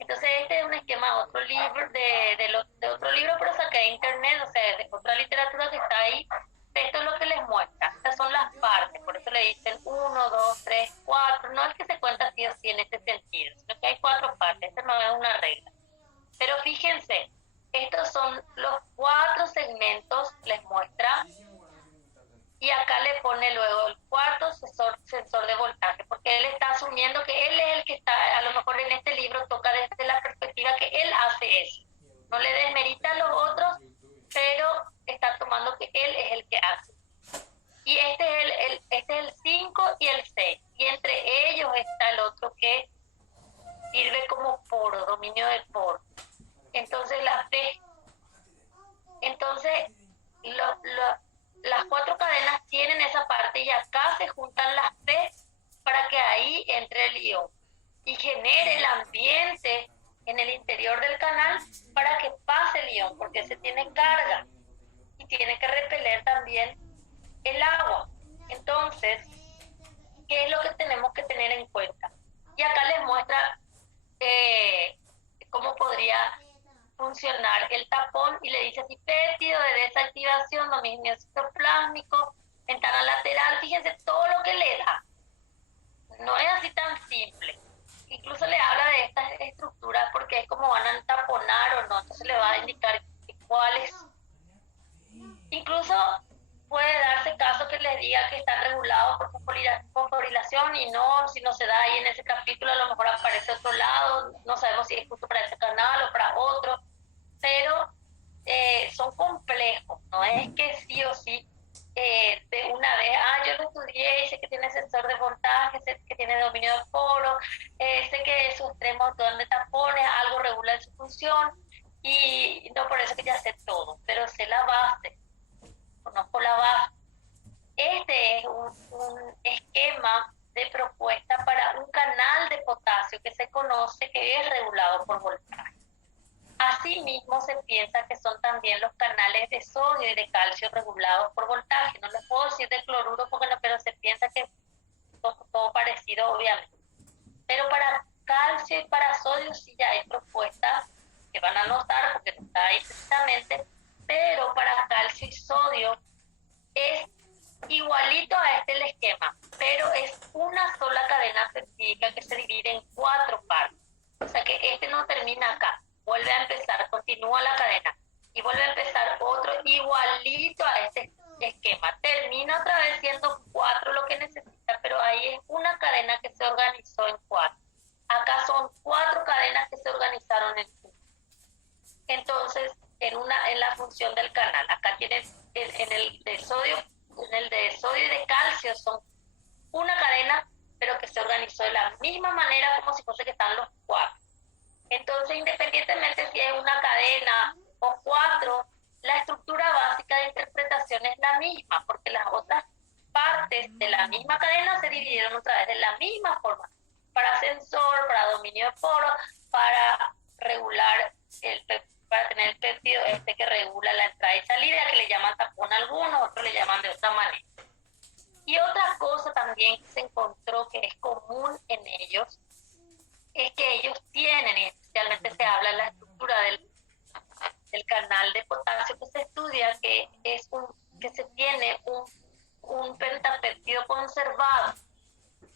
Entonces este es un esquema de otro libro, de otro libro, pero saqué de internet, o sea, de otra literatura que está ahí. Esto es lo que les muestra. Estas son las partes, por eso le dicen 1, 2, 3, 4. No es que se cuenta así o así en este sentido, sino que hay 4 partes. Esta no es una regla. Pero fíjense, estos son los 4 segmentos, les muestra. Y acá le pone luego el cuarto sensor de voltaje, porque él está asumiendo que él es el que está, a lo mejor en este libro toca desde la perspectiva que él hace eso. No le desmerita a los otros, pero está tomando que él es el que hace. Y este es el 5 y el 6. Y entre ellos está el otro que sirve como poro, dominio del poro. entonces la P. Entonces, las 4 cadenas tienen esa parte y acá se juntan las P para que ahí entre el ion y genere el ambiente en el interior del canal para que pase el ion, porque se tiene carga y tiene que repeler también el agua. Entonces, ¿qué es lo que tenemos que tener en cuenta? Y acá les muestra cómo podría funcionar el tapón y le dice así: péptido de desactivación, dominio citoplásmico, ventana lateral. Fíjense todo lo que le da. No es así tan simple. Incluso le habla de estas estructuras porque es como van a taponar o no, entonces le va a indicar cuáles. Incluso puede darse caso que les diga que están regulados por fosforilación y no, si no se da ahí en ese capítulo, a lo mejor aparece otro lado, no sabemos si es justo para ese canal o para otro, pero son complejos, no es que sí o sí de una vez, yo lo estudié y sé que tiene sensor de voltaje, sé que tiene dominio de polo, sé que sus tres motores de tapones, algo regula en su función, y no por eso que ya sé todo, pero sé la base, conozco la base. Este es un esquema de propuesta para un canal de potasio que se conoce que es regulado por voltaje. Asimismo, se piensa que son también los canales de sodio y de calcio regulados por voltaje. No les puedo decir de cloruro porque no, pero se piensa que todo parecido, obviamente. Pero para calcio y para sodio sí ya hay propuestas que van a notar porque no está ahí precisamente, pero para calcio y sodio es igualito a el esquema, pero es una sola cadena peptídica que se divide en 4 partes. O sea que este no termina acá, vuelve a empezar, continúa la cadena y vuelve a empezar otro igualito a este esquema. Termina otra vez siendo 4 lo que necesita, pero ahí es una cadena que se organizó en 4. Acá son 4 cadenas que se organizaron en 5. Entonces, en la función del canal, acá tienes en el de sodio y de calcio son una cadena, pero que se organizó de la misma manera como si fuese que están los 4. Entonces, independientemente si es una cadena o 4, la estructura básica de interpretación es la misma, porque las otras partes de la misma cadena se dividieron otra vez de la misma forma, para sensor, para dominio de polo, para regular para tener el péptido que regula la entrada y salida, que le llaman tapón a algunos, otros le llaman de otra manera. Y otra cosa también que se encontró que es común en ellos, es que ellos tienen, y especialmente se habla en la estructura del canal de potasio que se estudia, que se tiene un pentapéptido conservado.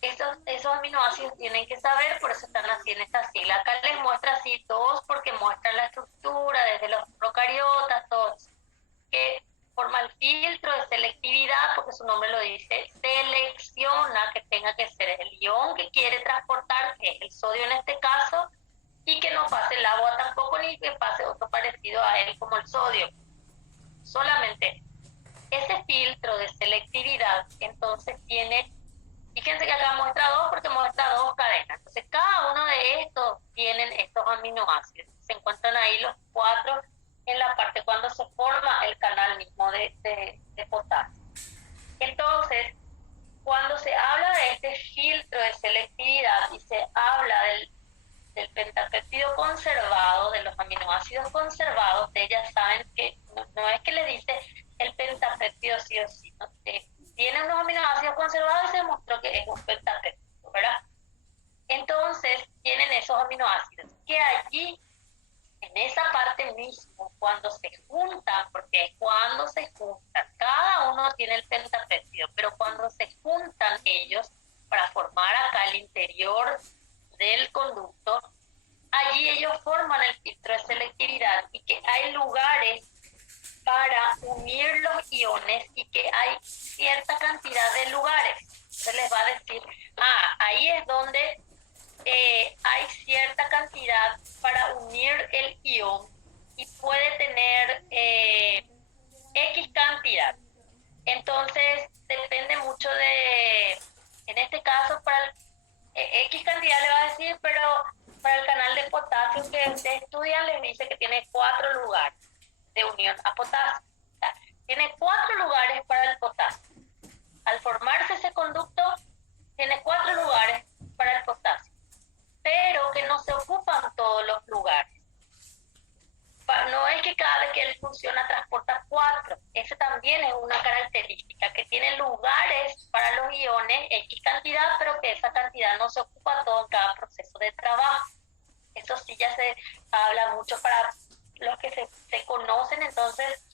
Esos aminoácidos tienen que saber, por eso están así en esta sigla. Acá les muestra así todos porque muestran la estructura, desde los procariotas, todos, que forma el filtro de selectividad, porque su nombre lo dice, selecciona que tenga que ser el ion que quiere transportar, que es el sodio en este caso, y que no pase el agua tampoco, ni que pase otro parecido a él como el sodio. Solamente ese filtro de selectividad, entonces tiene, fíjense que acá muestra 2 porque muestra 2 cadenas. Entonces cada uno de estos tienen estos aminoácidos. Se encuentran ahí los 4 en la parte cuando se forma el canal mismo de potasio. Entonces, cuando se habla de este filtro de selectividad y se habla del pentapéptido conservado, de los aminoácidos conservados, ellas saben que no es que le dice el pentapéptido sí o sí, ¿no? Tiene unos aminoácidos conservados y se demostró que es un pentapéptido, ¿verdad? Entonces, tienen esos aminoácidos que allí, en esa parte mismo, cuando se juntan, porque es cuando se juntan, cada uno tiene el pentapéptido, pero cuando se juntan ellos para formar acá el interior del conducto, allí ellos forman el filtro de selectividad y que hay lugares para unir los iones y que hay cierta cantidad de lugares. Se les va a decir, ahí es donde hay cierta cantidad para unir el ion y puede tener X cantidad. Entonces, depende mucho en este caso, para X cantidad le va a decir, pero para el canal de potasio que ustedes estudian les dice que tiene 4 lugares de unión a potasio. O sea, tiene 4 lugares para el potasio. Al formarse ese conducto, tiene 4 lugares para el potasio, pero que no se ocupan todos los lugares. No es que cada vez que él funciona transporta 4. Esa también es una característica, que tiene lugares para los iones, X cantidad, pero que esa cantidad no se ocupa todo en cada proceso de trabajo. Eso sí ya se habla mucho para los que se conocen. Entonces,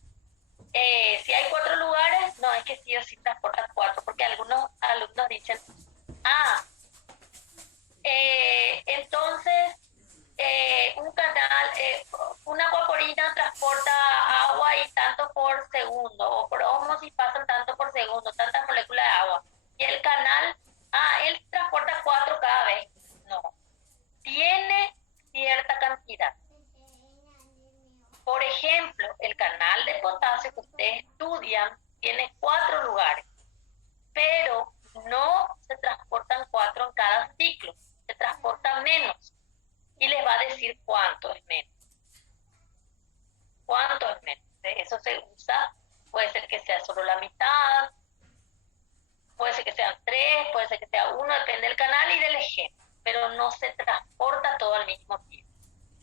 si hay 4 lugares, no es que sí o sí transporta 4, porque algunos alumnos dicen, entonces un canal, una acuaporina transporta agua y tanto por segundo, o por ósmosis pasan tanto por segundo, tantas moléculas de agua. Y el canal, él transporta 4 cada vez. No, tiene cierta cantidad. Por ejemplo, el canal de potasio que ustedes estudian tiene 4 lugares, pero no se transportan 4 en cada ciclo, se transportan menos. Y les va a decir cuánto es menos. ¿Cuánto es menos? Eso se usa, puede ser que sea solo la mitad, puede ser que sean 3, puede ser que sea 1, depende del canal y del ejemplo, pero no se transporta todo al mismo tiempo.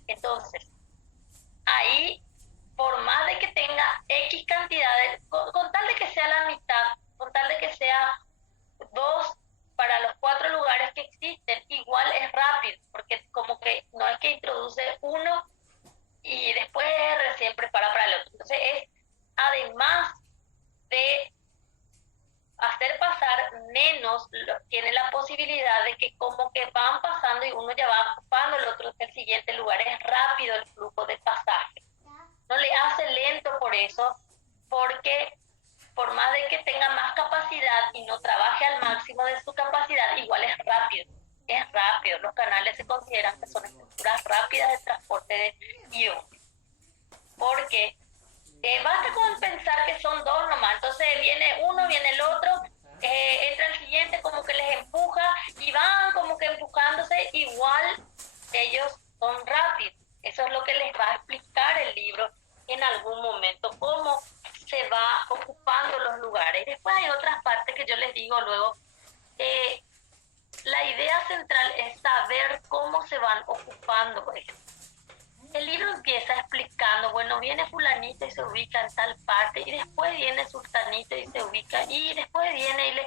Entonces, ahí, por más de que tenga X cantidades, con tal de que sea la mitad, con tal de que sea 2 para los 4 lugares que existen, igual es rápido, porque como que no es que introduce uno y después recién prepara para el otro. Entonces además de hacer pasar menos, tiene la posibilidad de que como que van pasando y uno ya va ocupando el siguiente lugar. Es rápido el flujo de pasaje. No le hace lento por eso, porque por más de que tenga más capacidad y no trabaje al máximo de su capacidad, igual es rápido. Es rápido. Los canales se consideran que son estructuras rápidas de transporte de iones. Porque basta con pensar que son 2 nomás. Entonces viene uno, viene el otro, entra el siguiente, como que les empuja y van como que empujándose. Igual ellos son rápidos. Eso es lo que les va a explicar el libro en algún momento, cómo se va ocupando los lugares. Después hay otras partes que yo les digo luego. La idea central es saber cómo se van ocupando esto. El libro empieza explicando, bueno, viene fulanito y se ubica en tal parte, y después viene sultanito y se ubica, y después viene y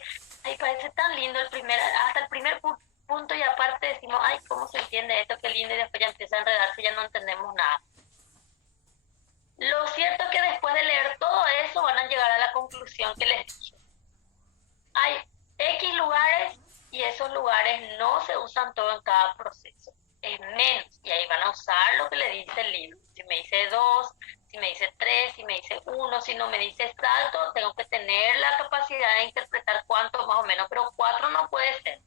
ay, parece tan lindo hasta el primer punto, y aparte decimos, ay, ¿cómo se entiende esto? Qué lindo, y después ya empieza a enredarse y ya no entendemos nada. Lo cierto es que después de leer todo eso van a llegar a la conclusión que les dije. Hay X lugares y esos lugares no se usan todo en cada proceso. Es menos, y ahí van a usar lo que le dice el libro. Si me dice 2, si me dice 3, si me dice 1, si no me dice exacto, tengo que tener la capacidad de interpretar cuánto más o menos, pero 4 no puede ser.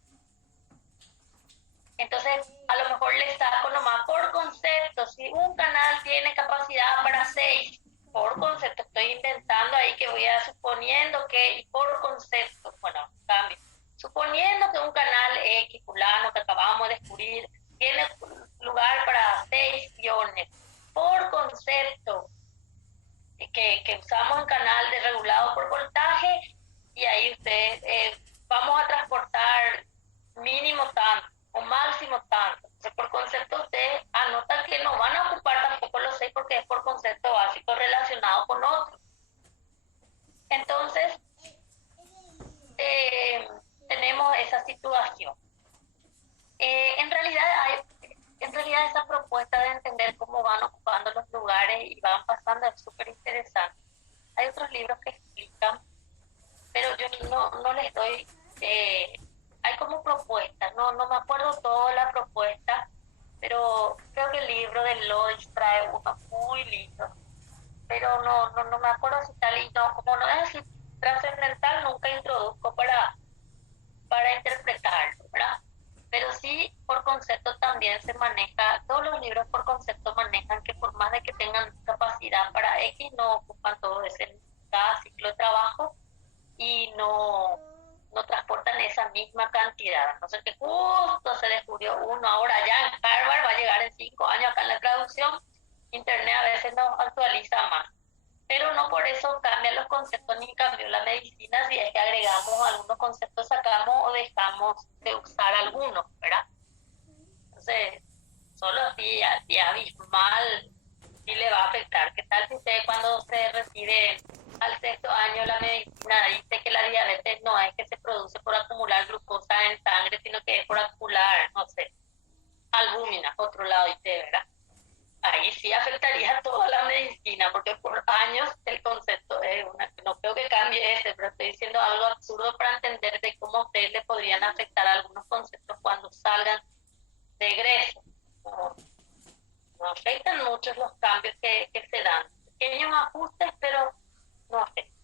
Entonces, a lo mejor le saco nomás por concepto. Si un canal tiene capacidad para 6, por concepto, estoy inventando ahí que voy a suponiendo que, y por concepto, bueno, cambio. Suponiendo que un canal X, fulano, que acabamos de descubrir, tiene lugar para 6 iones, por concepto, que usamos un canal de regulado por voltaje, y ahí ustedes vamos a transportar mínimo tanto o máximo tanto. Entonces, por concepto ustedes anotan que no van a ocupar tampoco los 6 porque es por concepto básico relacionado con otro. Entonces, tenemos esa situación. En realidad esa propuesta de entender cómo van ocupando los lugares y van pasando es súper interesante. Hay otros libros que explican, pero yo no les doy, hay como propuestas, no me acuerdo toda la propuesta, pero creo que el libro de Lois trae uno muy lindo, pero no me acuerdo si tal, y no, como no es así trascendental, nunca introduzco para interpretarlo, ¿verdad? Pero sí, por concepto también se maneja, todos los libros por concepto manejan que por más de que tengan capacidad para X, no ocupan todo ese cada ciclo de trabajo y no transportan esa misma cantidad complejidad. No sé, que justo se descubrió uno ahora ya en Harvard, va a llegar en 5 años acá en la traducción. Internet a veces nos actualiza más, pero no por eso cambian los conceptos ni cambió la medicina si es que agregamos algunos conceptos, sacamos o dejamos de usar algunos, ¿verdad? Entonces, solo así, así abismal, sí le va a afectar. ¿Qué tal si usted cuando se recibe al 6.º año la medicina dice que la diabetes no es que se produce por acumular glucosa en sangre, sino que es por acumular, no sé, albúmina, otro lado, dice, ¿verdad? Ahí sí afectaría toda la medicina, porque por años el concepto es no creo que cambie ese, pero estoy diciendo algo absurdo para entender de cómo a ustedes le podrían afectar algunos conceptos cuando salgan de egreso. No, no afectan muchos los cambios que se dan. Pequeños ajustes, pero no afectan.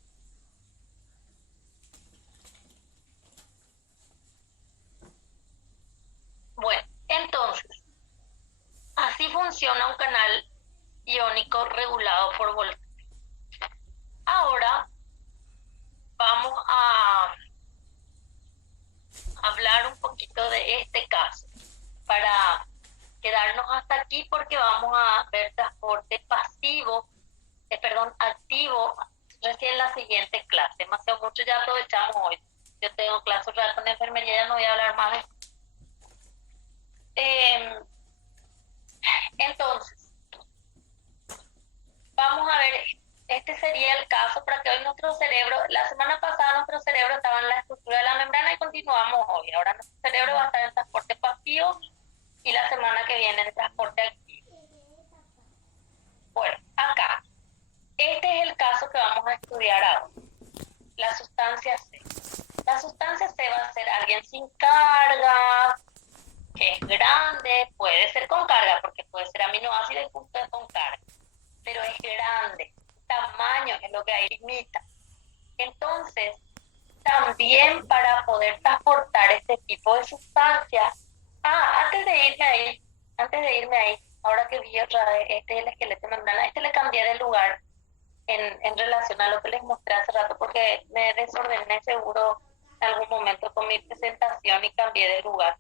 Bueno, entonces, así funciona un canal iónico regulado por voltaje. Ahora vamos a hablar un poquito de este caso para quedarnos hasta aquí, porque vamos a ver transporte pasivo, activo, recién en la siguiente clase. Demasiado mucho ya aprovechamos hoy. Yo tengo clase un rato en enfermería, ya no voy a hablar más de eso. Entonces, vamos a ver, este sería el caso para que hoy nuestro cerebro, la semana pasada nuestro cerebro estaba en la estructura de la membrana y continuamos hoy. Ahora nuestro cerebro va a estar en transporte pasivo y la semana que viene en transporte activo. Bueno, acá, este es el caso que vamos a estudiar ahora. La sustancia C. La sustancia C va a ser alguien sin carga, que es grande, puede ser con carga, porque puede ser aminoácido y punto con carga, pero es grande, tamaño es lo que ahí limita. Entonces, también para poder transportar este tipo de sustancias, antes de irme ahí, ahora que vi otra vez, este es el esqueleto membrana, le cambié de lugar en relación a lo que les mostré hace rato, porque me desordené seguro en algún momento con mi presentación y cambié de lugar.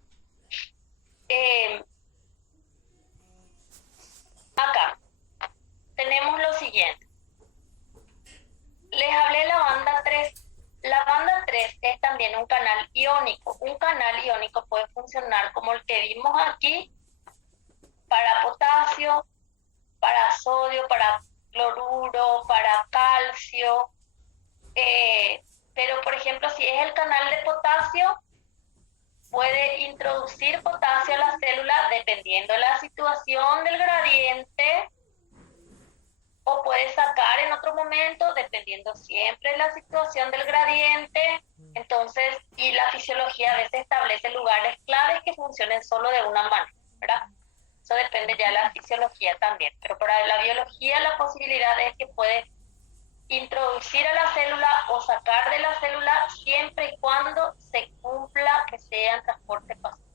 Acá tenemos lo siguiente. Les hablé de la banda 3. La banda 3 es también un canal iónico. Un canal iónico puede funcionar como el que vimos aquí para potasio, para sodio, para cloruro, para calcio. Pero, por ejemplo, si es el canal de potasio, puede introducir potasio a la célula dependiendo de la situación del gradiente, o puede sacar en otro momento dependiendo siempre de la situación del gradiente. Entonces, y la fisiología a veces establece lugares claves que funcionen solo de una manera, ¿verdad? Eso depende ya de la fisiología también, pero para la biología la posibilidad es que puede introducir a la célula o sacar de la célula siempre y cuando se cumpla que sea en transporte pasivo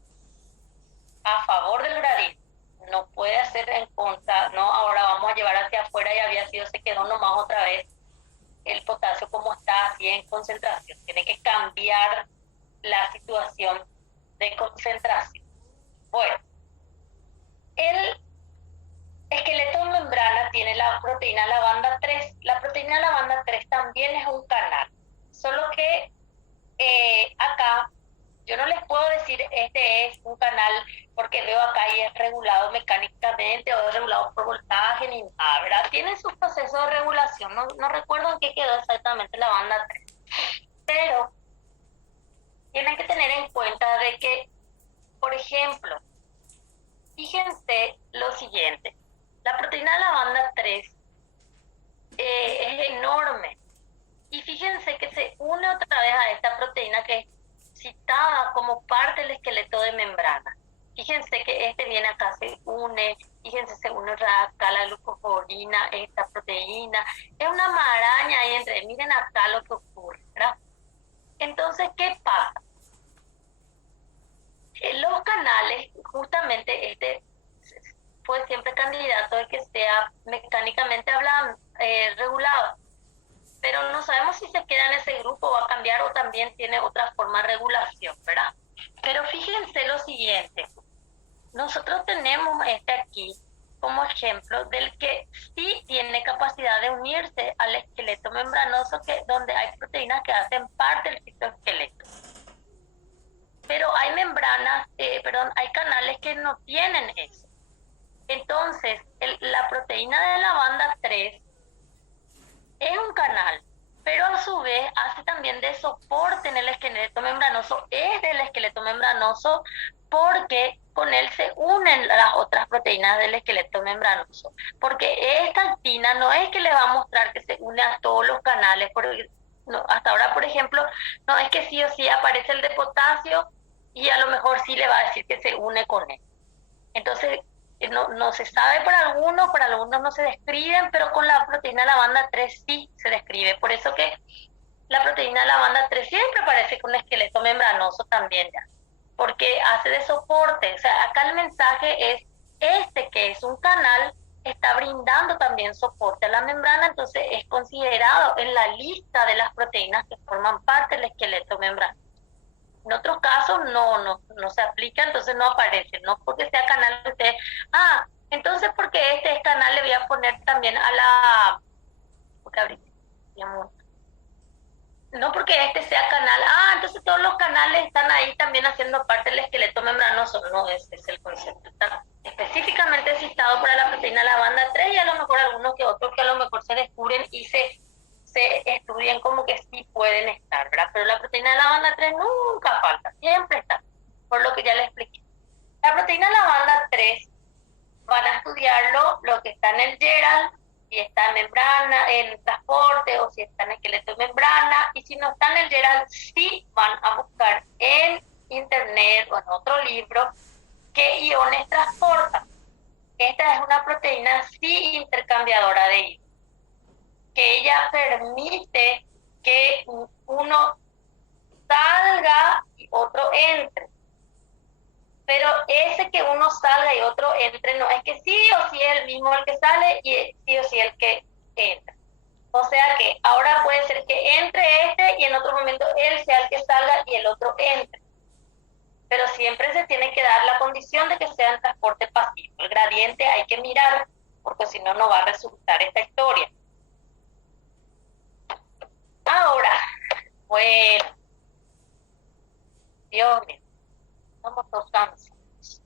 a favor del gradiente. No puede hacer en contra, no, ahora vamos a llevar hacia afuera y había sido, se quedó nomás otra vez el potasio como está, así en concentración. Tiene que cambiar la situación de concentración. Bueno, el esqueleto de membrana tiene la proteína la banda 3. La proteína la banda 3 también es un canal, solo que acá yo no les puedo decir este es un canal porque veo acá y es regulado mecánicamente o es regulado por voltaje ni nada, ¿verdad? Tiene sus procesos de regulación, no recuerdo en qué quedó exactamente la banda 3, pero tienen que tener en cuenta de que, por ejemplo, fíjense lo siguiente, la proteína de la banda 3 es enorme y fíjense que se une otra vez a esta proteína que es citada como parte del esqueleto de membrana. Fíjense que este viene acá, se une, fíjense, se une acá la glucocorina, esta proteína, es una maraña ahí entre, miren acá lo que ocurre, ¿verdad? Entonces, ¿qué pasa? Los canales, justamente este fue siempre candidato de que sea mecánicamente hablando, regulado, pero no sabemos si se queda en ese grupo o va a cambiar o también tiene otra forma de regulación, ¿verdad? Pero fíjense lo siguiente, nosotros tenemos aquí como ejemplo del que sí tiene capacidad de unirse al esqueleto membranoso, donde hay proteínas que hacen parte del citoesqueleto. Pero hay hay canales que no tienen eso. Entonces, la proteína de la banda 3 es un canal, pero a su vez hace también de soporte en el esqueleto membranoso, es del esqueleto membranoso porque con él se unen las otras proteínas del esqueleto membranoso. Porque esta actina no es que le va a mostrar que se une a todos los canales, porque no, hasta ahora, por ejemplo, no es que sí o sí aparece el de potasio y a lo mejor sí le va a decir que se une con él. Entonces, no se sabe por algunos no se describen, pero con la proteína de la banda 3 sí se describe. Por eso que la proteína de la banda 3 siempre aparece con un esqueleto membranoso también ya, porque hace de soporte. O sea, acá el mensaje es que es un canal, está brindando también soporte a la membrana, entonces es considerado en la lista de las proteínas que forman parte del esqueleto membranoso. En otros casos no se aplica, entonces no aparece, no porque sea canal de usted, entonces porque este es canal le voy a poner también a la, porque ahorita, no porque este sea canal, entonces todos los canales están ahí también haciendo parte del esqueleto membranoso, no, ese es el concepto, está específicamente citado para la proteína de la banda 3 y a lo mejor algunos que otros que a lo mejor se descubren y se estudian como que sí pueden estar, ¿verdad? Pero la proteína de la banda 3 nunca falta, siempre está, por lo que ya les expliqué. La proteína de la banda 3 van a estudiarlo, lo que está en el GERAL, si está en membrana, en transporte o si está en esqueleto de membrana, y si no está en el GERAL, sí van a buscar en internet o en otro libro qué iones transporta. Esta es una proteína sí intercambiadora de iones, que ella permite que uno salga y otro entre. Pero ese que uno salga y otro entre, no es que sí o sí es el mismo el que sale y sí o sí el que entra. O sea que ahora puede ser que entre y en otro momento él sea el que salga y el otro entre. Pero siempre se tiene que dar la condición de que sea en transporte pasivo. El gradiente hay que mirar, porque si no, no va a resultar esta historia. Ahora, bueno, Dios mío, somos todos cansados.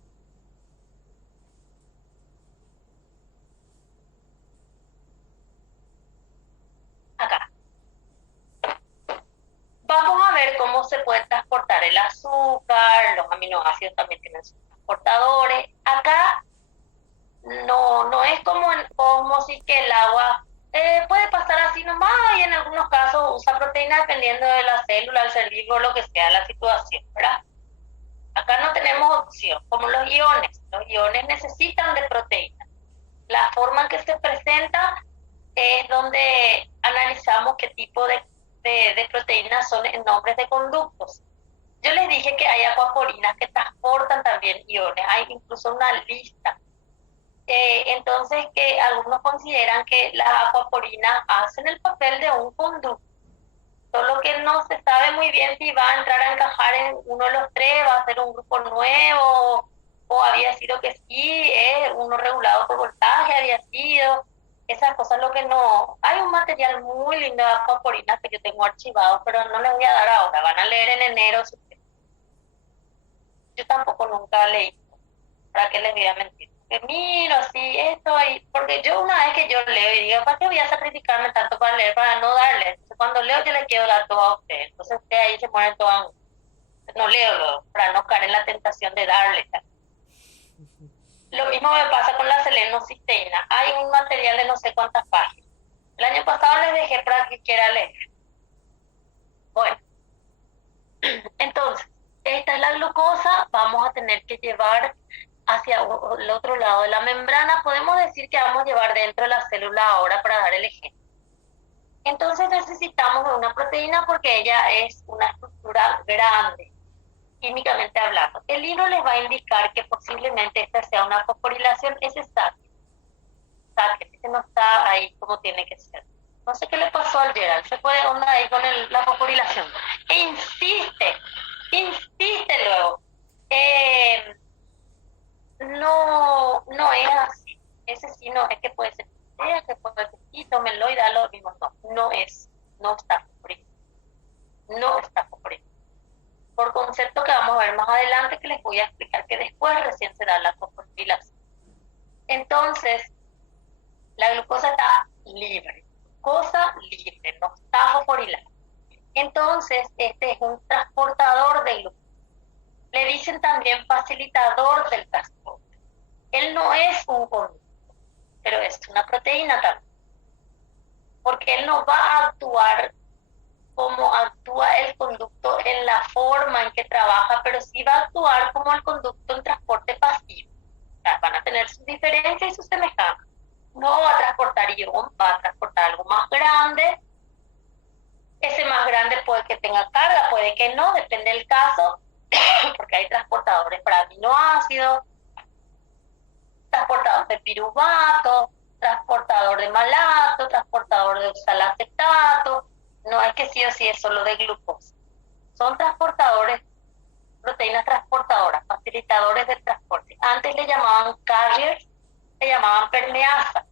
Acá. Vamos a ver cómo se puede transportar el azúcar, los aminoácidos también tienen sus transportadores. Acá no es como si que el agua puede pasar así nomás y en algunos casos usa proteína dependiendo de la célula, el ser vivo, lo que sea la situación, ¿verdad? Acá no tenemos opción, como los iones necesitan de proteína. La forma en que se presenta es donde analizamos qué tipo de proteínas son en nombres de conductos. Yo les dije que hay acuaporinas que transportan también iones, hay incluso una lista. Entonces que algunos consideran que las acuaporinas hacen el papel de un conducto, solo que no se sabe muy bien si va a entrar a encajar en uno de los tres, va a ser un grupo nuevo, o había sido que sí, uno regulado por voltaje había sido, esas cosas lo que no... Hay un material muy lindo de acuaporinas que yo tengo archivado, pero no les voy a dar ahora, van a leer en enero. Yo tampoco nunca leí, ¿para qué les voy a mentir? Que miro, sí, esto ahí, porque yo una vez que yo leo y digo, ¿para qué voy a sacrificarme tanto para leer, para no darle? Entonces cuando leo yo le quiero dar todo a usted, entonces usted ahí se muere todo, no leo, para no caer en la tentación de darle. Lo mismo me pasa con la selenocisteína, hay un material de no sé cuántas páginas. El año pasado les dejé para que quiera leer. Bueno, entonces, esta es la glucosa, vamos a tener que llevar hacia el otro lado de la membrana, podemos decir que vamos a llevar dentro de la célula ahora para dar el ejemplo. Entonces necesitamos de una proteína porque ella es una estructura grande, químicamente hablando. El libro les va a indicar que posiblemente esta sea una fosforilación, ese sáquete, ese no está ahí como tiene que ser. No sé qué le pasó al Gerald, se puede onda ahí con la fosforilación. E insiste luego, ver más adelante, que les voy a explicar que después recién se da la fosforilación. Entonces, la glucosa está libre, glucosa libre, no está fosforilada. Entonces, este es un transportador de glucosa. Le dicen también facilitador del transporte. Él no es un conducto, pero es una proteína también. Porque él no va a actuar como actúa el conducto en la forma en que trabaja, pero sí va a actuar como el conducto en transporte pasivo. O sea, van a tener sus diferencias y sus semejanzas. No va a transportar ion, va a transportar algo más grande. Ese más grande puede que tenga carga, puede que no, depende del caso, porque hay transportadores para aminoácidos, transportador de piruvato, transportador de malato, transportador de oxalacetato. No es que sí o sí es solo de glucosa. Son transportadores, proteínas transportadoras, facilitadores del transporte. Antes le llamaban carriers, le llamaban permeasa.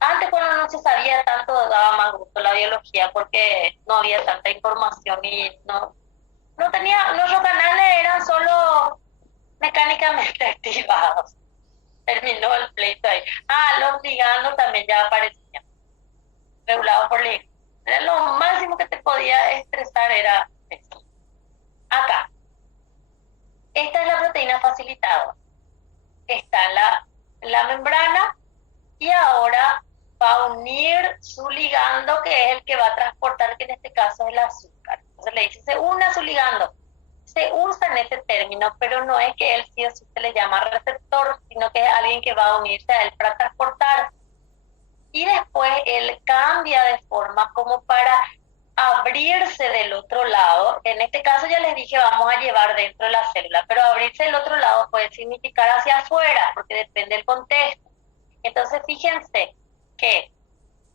Antes, cuando no se sabía tanto, daba más gusto la biología porque no había tanta información y no tenía, nuestros canales eran solo mecánicamente activados. Terminó el pleito ahí. Los ligandos también ya aparecían, regulados por ligandos. Lo máximo que te podía estresar era eso. Acá, esta es la proteína facilitadora. Está en la membrana y ahora va a unir su ligando, que es el que va a transportar, que en este caso es el azúcar. Entonces le dice, se une a su ligando. Se usa en ese término, pero no es que él sí o sí se le llama receptor, sino que es alguien que va a unirse a él para transportar. Y después él cambia de forma como para abrirse del otro lado. En este caso ya les dije, vamos a llevar dentro de la célula, pero abrirse del otro lado puede significar hacia afuera, porque depende del contexto. Entonces fíjense que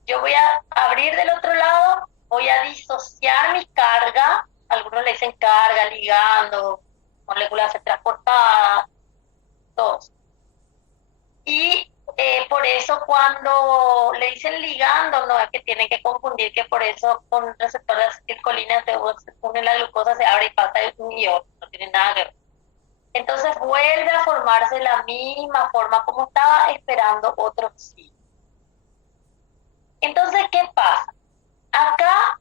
yo voy a abrir del otro lado, voy a disociar mi carga, algunos le dicen carga, ligando, moléculas transportadas, todos. Y por eso cuando le dicen ligando, no es que tienen que confundir que por eso con receptor de acetilcolina se une la glucosa, se abre y pasa un ion, no tiene nada que ver. Entonces vuelve a formarse la misma forma como estaba esperando otro sí. Entonces, ¿qué pasa? Acá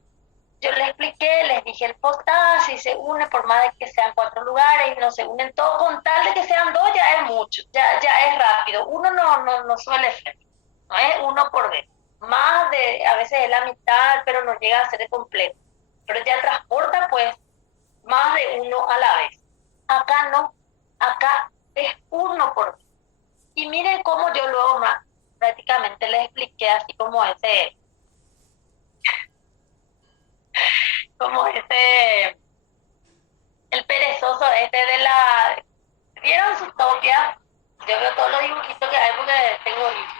yo les expliqué, les dije el potasio y se une por más de que sean 4 lugares y no se unen todos, con tal de que sean 2 ya es mucho, ya es rápido. Uno no suele ser, no es uno por vez. Más de, a veces es la mitad, pero no llega a ser de completo. Pero ya transporta pues más de uno a la vez. Acá no, acá es uno por vez. Y miren cómo yo luego prácticamente les expliqué así como ese, el perezoso este de la, ¿vieron su topia? Yo veo todos los dibujitos que hay porque tengo hijos.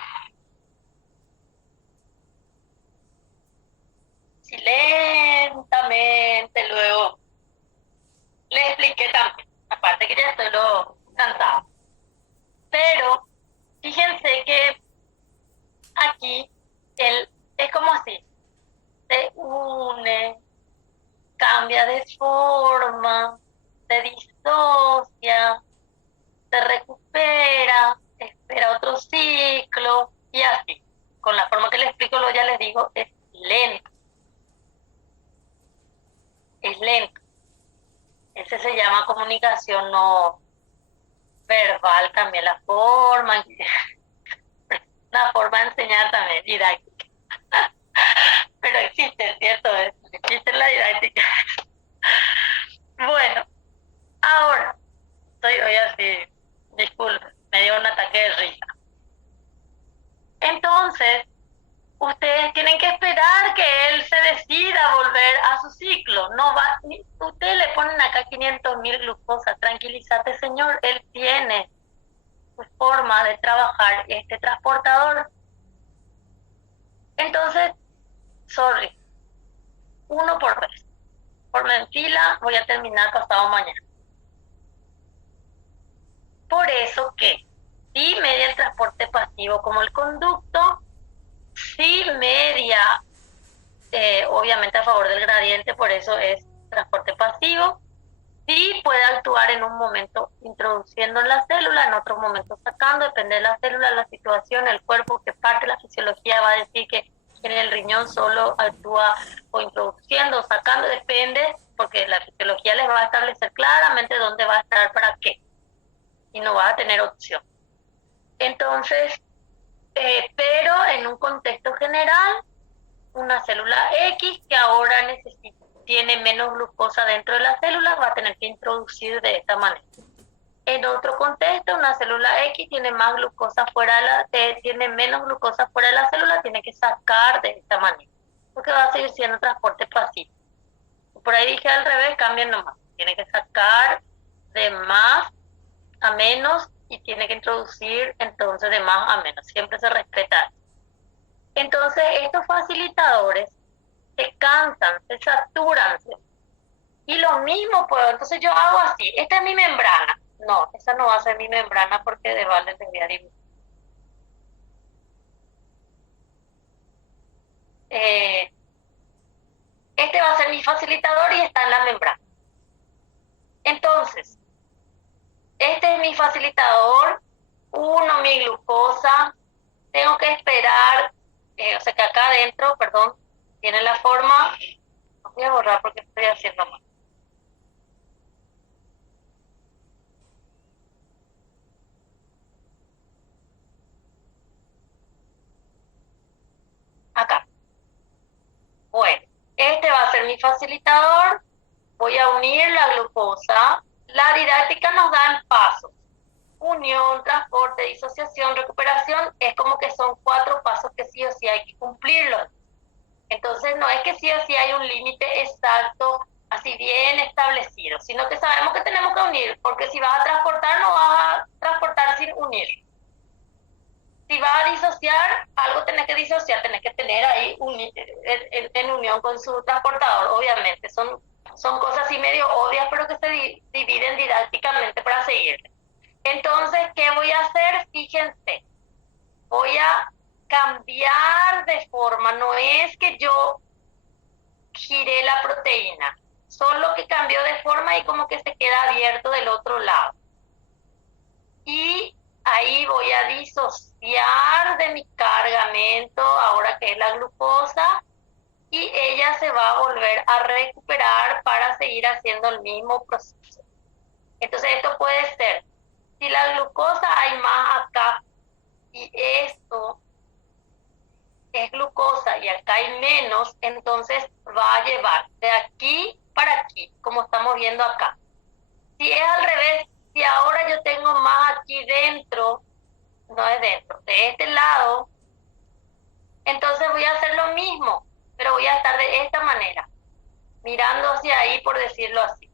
Si lentamente luego les expliqué también, aparte que ya estoy lo cansado. Pero fíjense que aquí él es como así, se une, cambia de forma, se disocia, se recupera, espera otro ciclo y así. Con la forma que les explico, luego ya les digo, es lento. Es lento. Ese se llama comunicación no verbal, también la forma, una forma de enseñar también, didáctica. Pero existe, ¿cierto? Existe la didáctica. Bueno, ahora, estoy hoy así, disculpe, me dio un ataque de risa. Entonces, ustedes tienen que esperar que él se decida volver a su ciclo. No va, ustedes le ponen acá 500.000 glucosa, tranquilízate señor, él tiene su forma de trabajar este transportador. Entonces, sorry, uno por vez. Por mentira voy a terminar pasado mañana. Por eso que si media el transporte pasivo como el conducto, si media, obviamente a favor del gradiente, por eso es transporte pasivo, Sí puede actuar en un momento introduciendo en la célula, en otro momento sacando, depende de la célula, la situación, el cuerpo, qué parte de la fisiología va a decir que en el riñón solo actúa o introduciendo o sacando, depende, porque la fisiología les va a establecer claramente dónde va a estar para qué, y no va a tener opción. Entonces, pero en un contexto general, una célula X que ahora tiene menos glucosa dentro de la célula, va a tener que introducir de esta manera. En otro contexto, una célula X tiene más glucosa tiene menos glucosa fuera de la célula, tiene que sacar de esta manera, porque va a seguir siendo transporte pasivo. Por ahí dije al revés, cambien nomás. Tiene que sacar de más a menos y tiene que introducir entonces de más a menos. Siempre se respeta. Entonces, estos facilitadores se cansan, se saturan. Y lo mismo puedo, entonces yo hago así, esta es mi membrana. No, esa no va a ser mi membrana porque de balde te voy a dibujar. Este va a ser mi facilitador y está en la membrana. Entonces, este es mi facilitador, mi glucosa, tengo que esperar, o sea que acá adentro, perdón, tiene la forma, voy a borrar porque estoy haciendo mal. Acá. Bueno, este va a ser mi facilitador, voy a unir la glucosa, la didáctica nos da en pasos. Unión, transporte, disociación, recuperación, es como que son 4 pasos que sí o sí hay que cumplirlos. Entonces no es que sí o sí hay un límite exacto, así bien establecido, sino que sabemos que tenemos que unir, porque si vas a transportar, no vas a transportar sin unir. Si vas a disociar, algo tenés que disociar, tenés que tener ahí en unión con su transportador, obviamente. Son cosas así medio obvias, pero que se dividen didácticamente para seguir. Entonces, ¿qué voy a hacer? Fíjense, voy a cambiar de forma, no es que yo giré la proteína, solo que cambió de forma y como que se queda abierto del otro lado. Y ahí voy a disociar de mi cargamento, ahora que es la glucosa, y ella se va a volver a recuperar para seguir haciendo el mismo proceso. Entonces esto puede ser, si la glucosa hay más acá y esto es glucosa y acá hay menos, entonces va a llevar de aquí para aquí, como estamos viendo acá. Si es al revés, si ahora yo tengo más aquí dentro, no es dentro, de este lado, entonces voy a hacer lo mismo, pero voy a estar de esta manera, mirando hacia ahí, por decirlo así,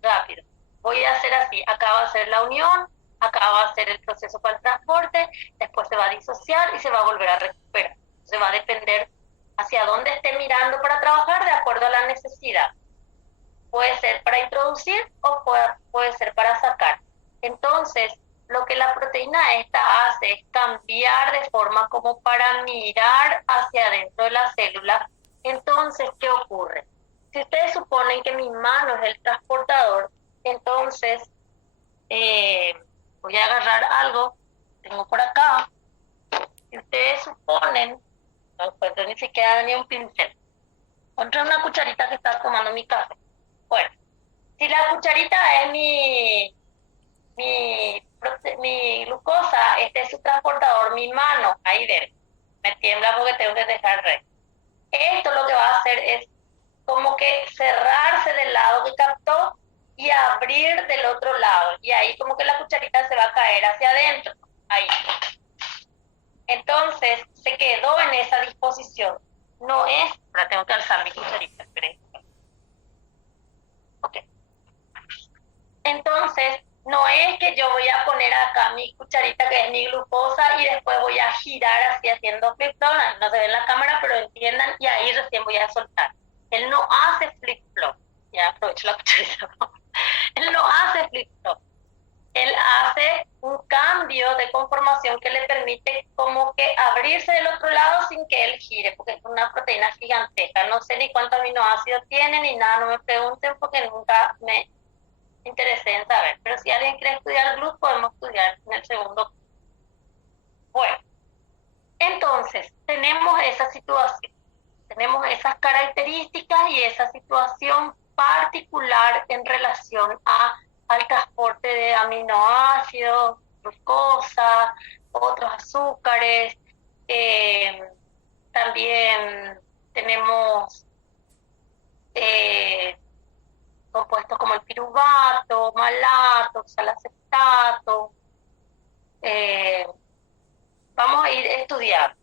rápido. Voy a hacer así, acá va a ser la unión, acá va a ser el proceso para el transporte, después se va a disociar y se va a volver a recuperar. Se va a depender hacia dónde esté mirando para trabajar de acuerdo a la necesidad. Puede ser para introducir o puede ser para sacar. Entonces, lo que la proteína esta hace es cambiar de forma como para mirar hacia adentro de la célula. Entonces, ¿qué ocurre? Si ustedes suponen que mi mano es el transportador, entonces voy a agarrar algo, tengo por acá. Si ustedes suponen, no encuentro ni siquiera ni un pincel, encontré una cucharita que está tomando mi café. Bueno, si la cucharita es mi glucosa, este es su transportador, mi mano, ahí ven, me tiembla porque tengo que dejar red. Esto lo que va a hacer es como que cerrarse del lado que captó y abrir del otro lado. Y ahí como que la cucharita se va a caer hacia adentro. Ahí. Entonces se quedó en esa disposición. No es... Ahora tengo que alzar mi cucharita. Esperen. Ok. Entonces no es que yo voy a poner acá mi cucharita que es mi glucosa y después voy a girar así haciendo flip-flop. No se ve en la cámara, pero entiendan, y ahí recién voy a soltar. Él no hace flip-flop. Ya aprovecho la cucharita. Él no hace flip-flop. Él hace un cambio de conformación que le permite como que abrirse del otro lado sin que él gire, porque es una proteína gigantesca. No sé ni cuántos aminoácidos tiene ni nada, no me pregunten porque nunca me interese en saber. Pero si alguien quiere estudiar GLUT, podemos estudiar en el segundo. Bueno, entonces, tenemos esa situación, tenemos esas características y esa situación particular en relación al transporte de aminoácidos, glucosa, otros azúcares. También tenemos compuestos como el piruvato, malato, oxalacetato. Vamos a ir estudiando.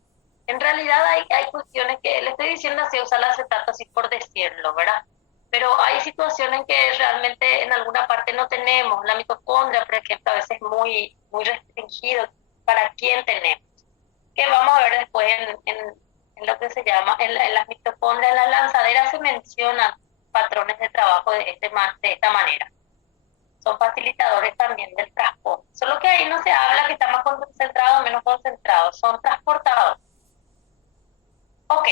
En realidad hay cuestiones que le estoy diciendo así, oxalacetato así por decirlo, ¿verdad? Pero hay situaciones en que realmente en alguna parte no tenemos. La mitocondria, por ejemplo, a veces es muy restringido para quién tenemos. Que vamos a ver después en lo que se llama, en las mitocondrias, en las lanzaderas se mencionan patrones de trabajo de esta manera. Son facilitadores también del transporte. Solo que ahí no se habla que está más concentrado o menos concentrado, son transportadores. Ok,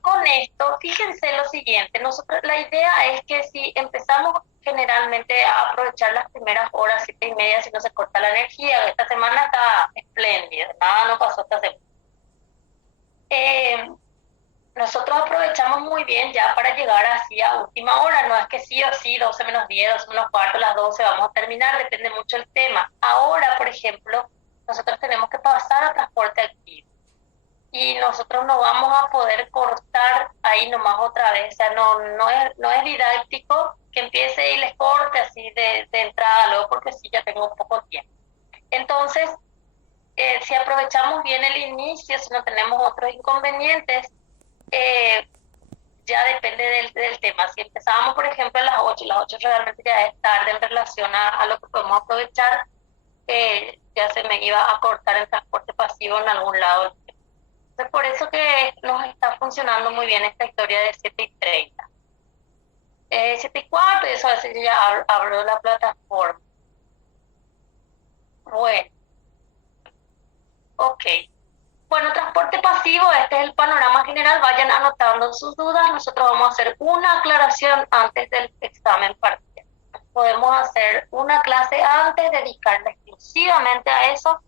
con esto, fíjense lo siguiente, la idea es que si empezamos generalmente a aprovechar las primeras horas, 7:30, si no se corta la energía, esta semana está espléndida, nada no pasó esta semana. Nosotros aprovechamos muy bien ya para llegar así a última hora, no es que sí o sí, 12 menos 10, 12 menos cuarto, las 12 vamos a terminar, depende mucho del tema. Ahora, por ejemplo, nosotros tenemos que pasar a transporte activo y nosotros no vamos a poder cortar ahí nomás otra vez, o sea, no es didáctico que empiece y les corte así de entrada luego, porque sí, ya tengo poco tiempo. Entonces, si aprovechamos bien el inicio, si no tenemos otros inconvenientes, ya depende del tema. Si empezábamos, por ejemplo, a las 8, las 8 realmente ya es tarde en relación a lo que podemos aprovechar, ya se me iba a cortar el transporte pasivo en algún lado. Entonces, por eso que nos está funcionando muy bien esta historia de 7:30. 7:15, y eso a veces yo ya abro la plataforma. Bueno, ok. Bueno, transporte pasivo, este es el panorama general, vayan anotando sus dudas, nosotros vamos a hacer una aclaración antes del examen parcial. Podemos hacer una clase antes, dedicarla exclusivamente a eso,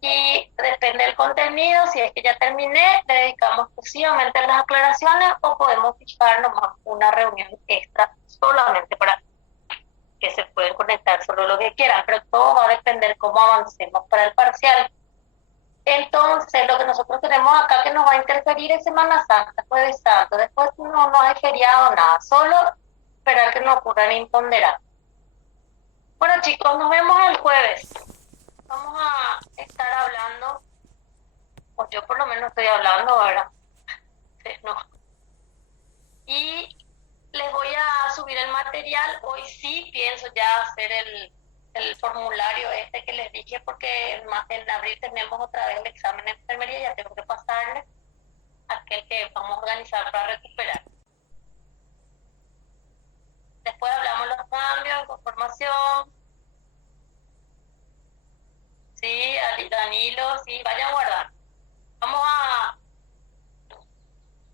y depende del contenido, si es que ya terminé, le dedicamos exclusivamente a las aclaraciones, o podemos fijar nomás una reunión extra solamente para que se pueden conectar solo lo que quieran, pero todo va a depender cómo avancemos para el parcial. Entonces, lo que nosotros tenemos acá que nos va a interferir es Semana Santa, Jueves Santo. Después no hay feriado, nada. Solo esperar que no ocurran imponderables. Bueno, chicos, nos vemos el jueves. Vamos a estar hablando, o yo por lo menos estoy hablando ahora. No. Y les voy a subir el material. Hoy sí pienso ya hacer el formulario este que les dije, porque en abril tenemos otra vez el examen de enfermería, ya tengo que pasarle aquel que vamos a organizar para recuperar. Después hablamos los cambios, conformación. Sí, Danilo, sí, vayan guardando.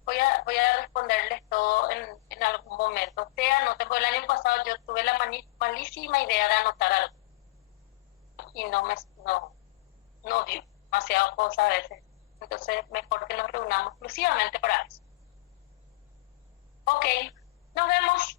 Voy a responderles todo en algún momento. Usted anote, porque el año pasado yo tuve la malísima idea de anotar algo. Y no dio demasiadas cosas a veces. Entonces, mejor que nos reunamos exclusivamente para eso. Ok, nos vemos.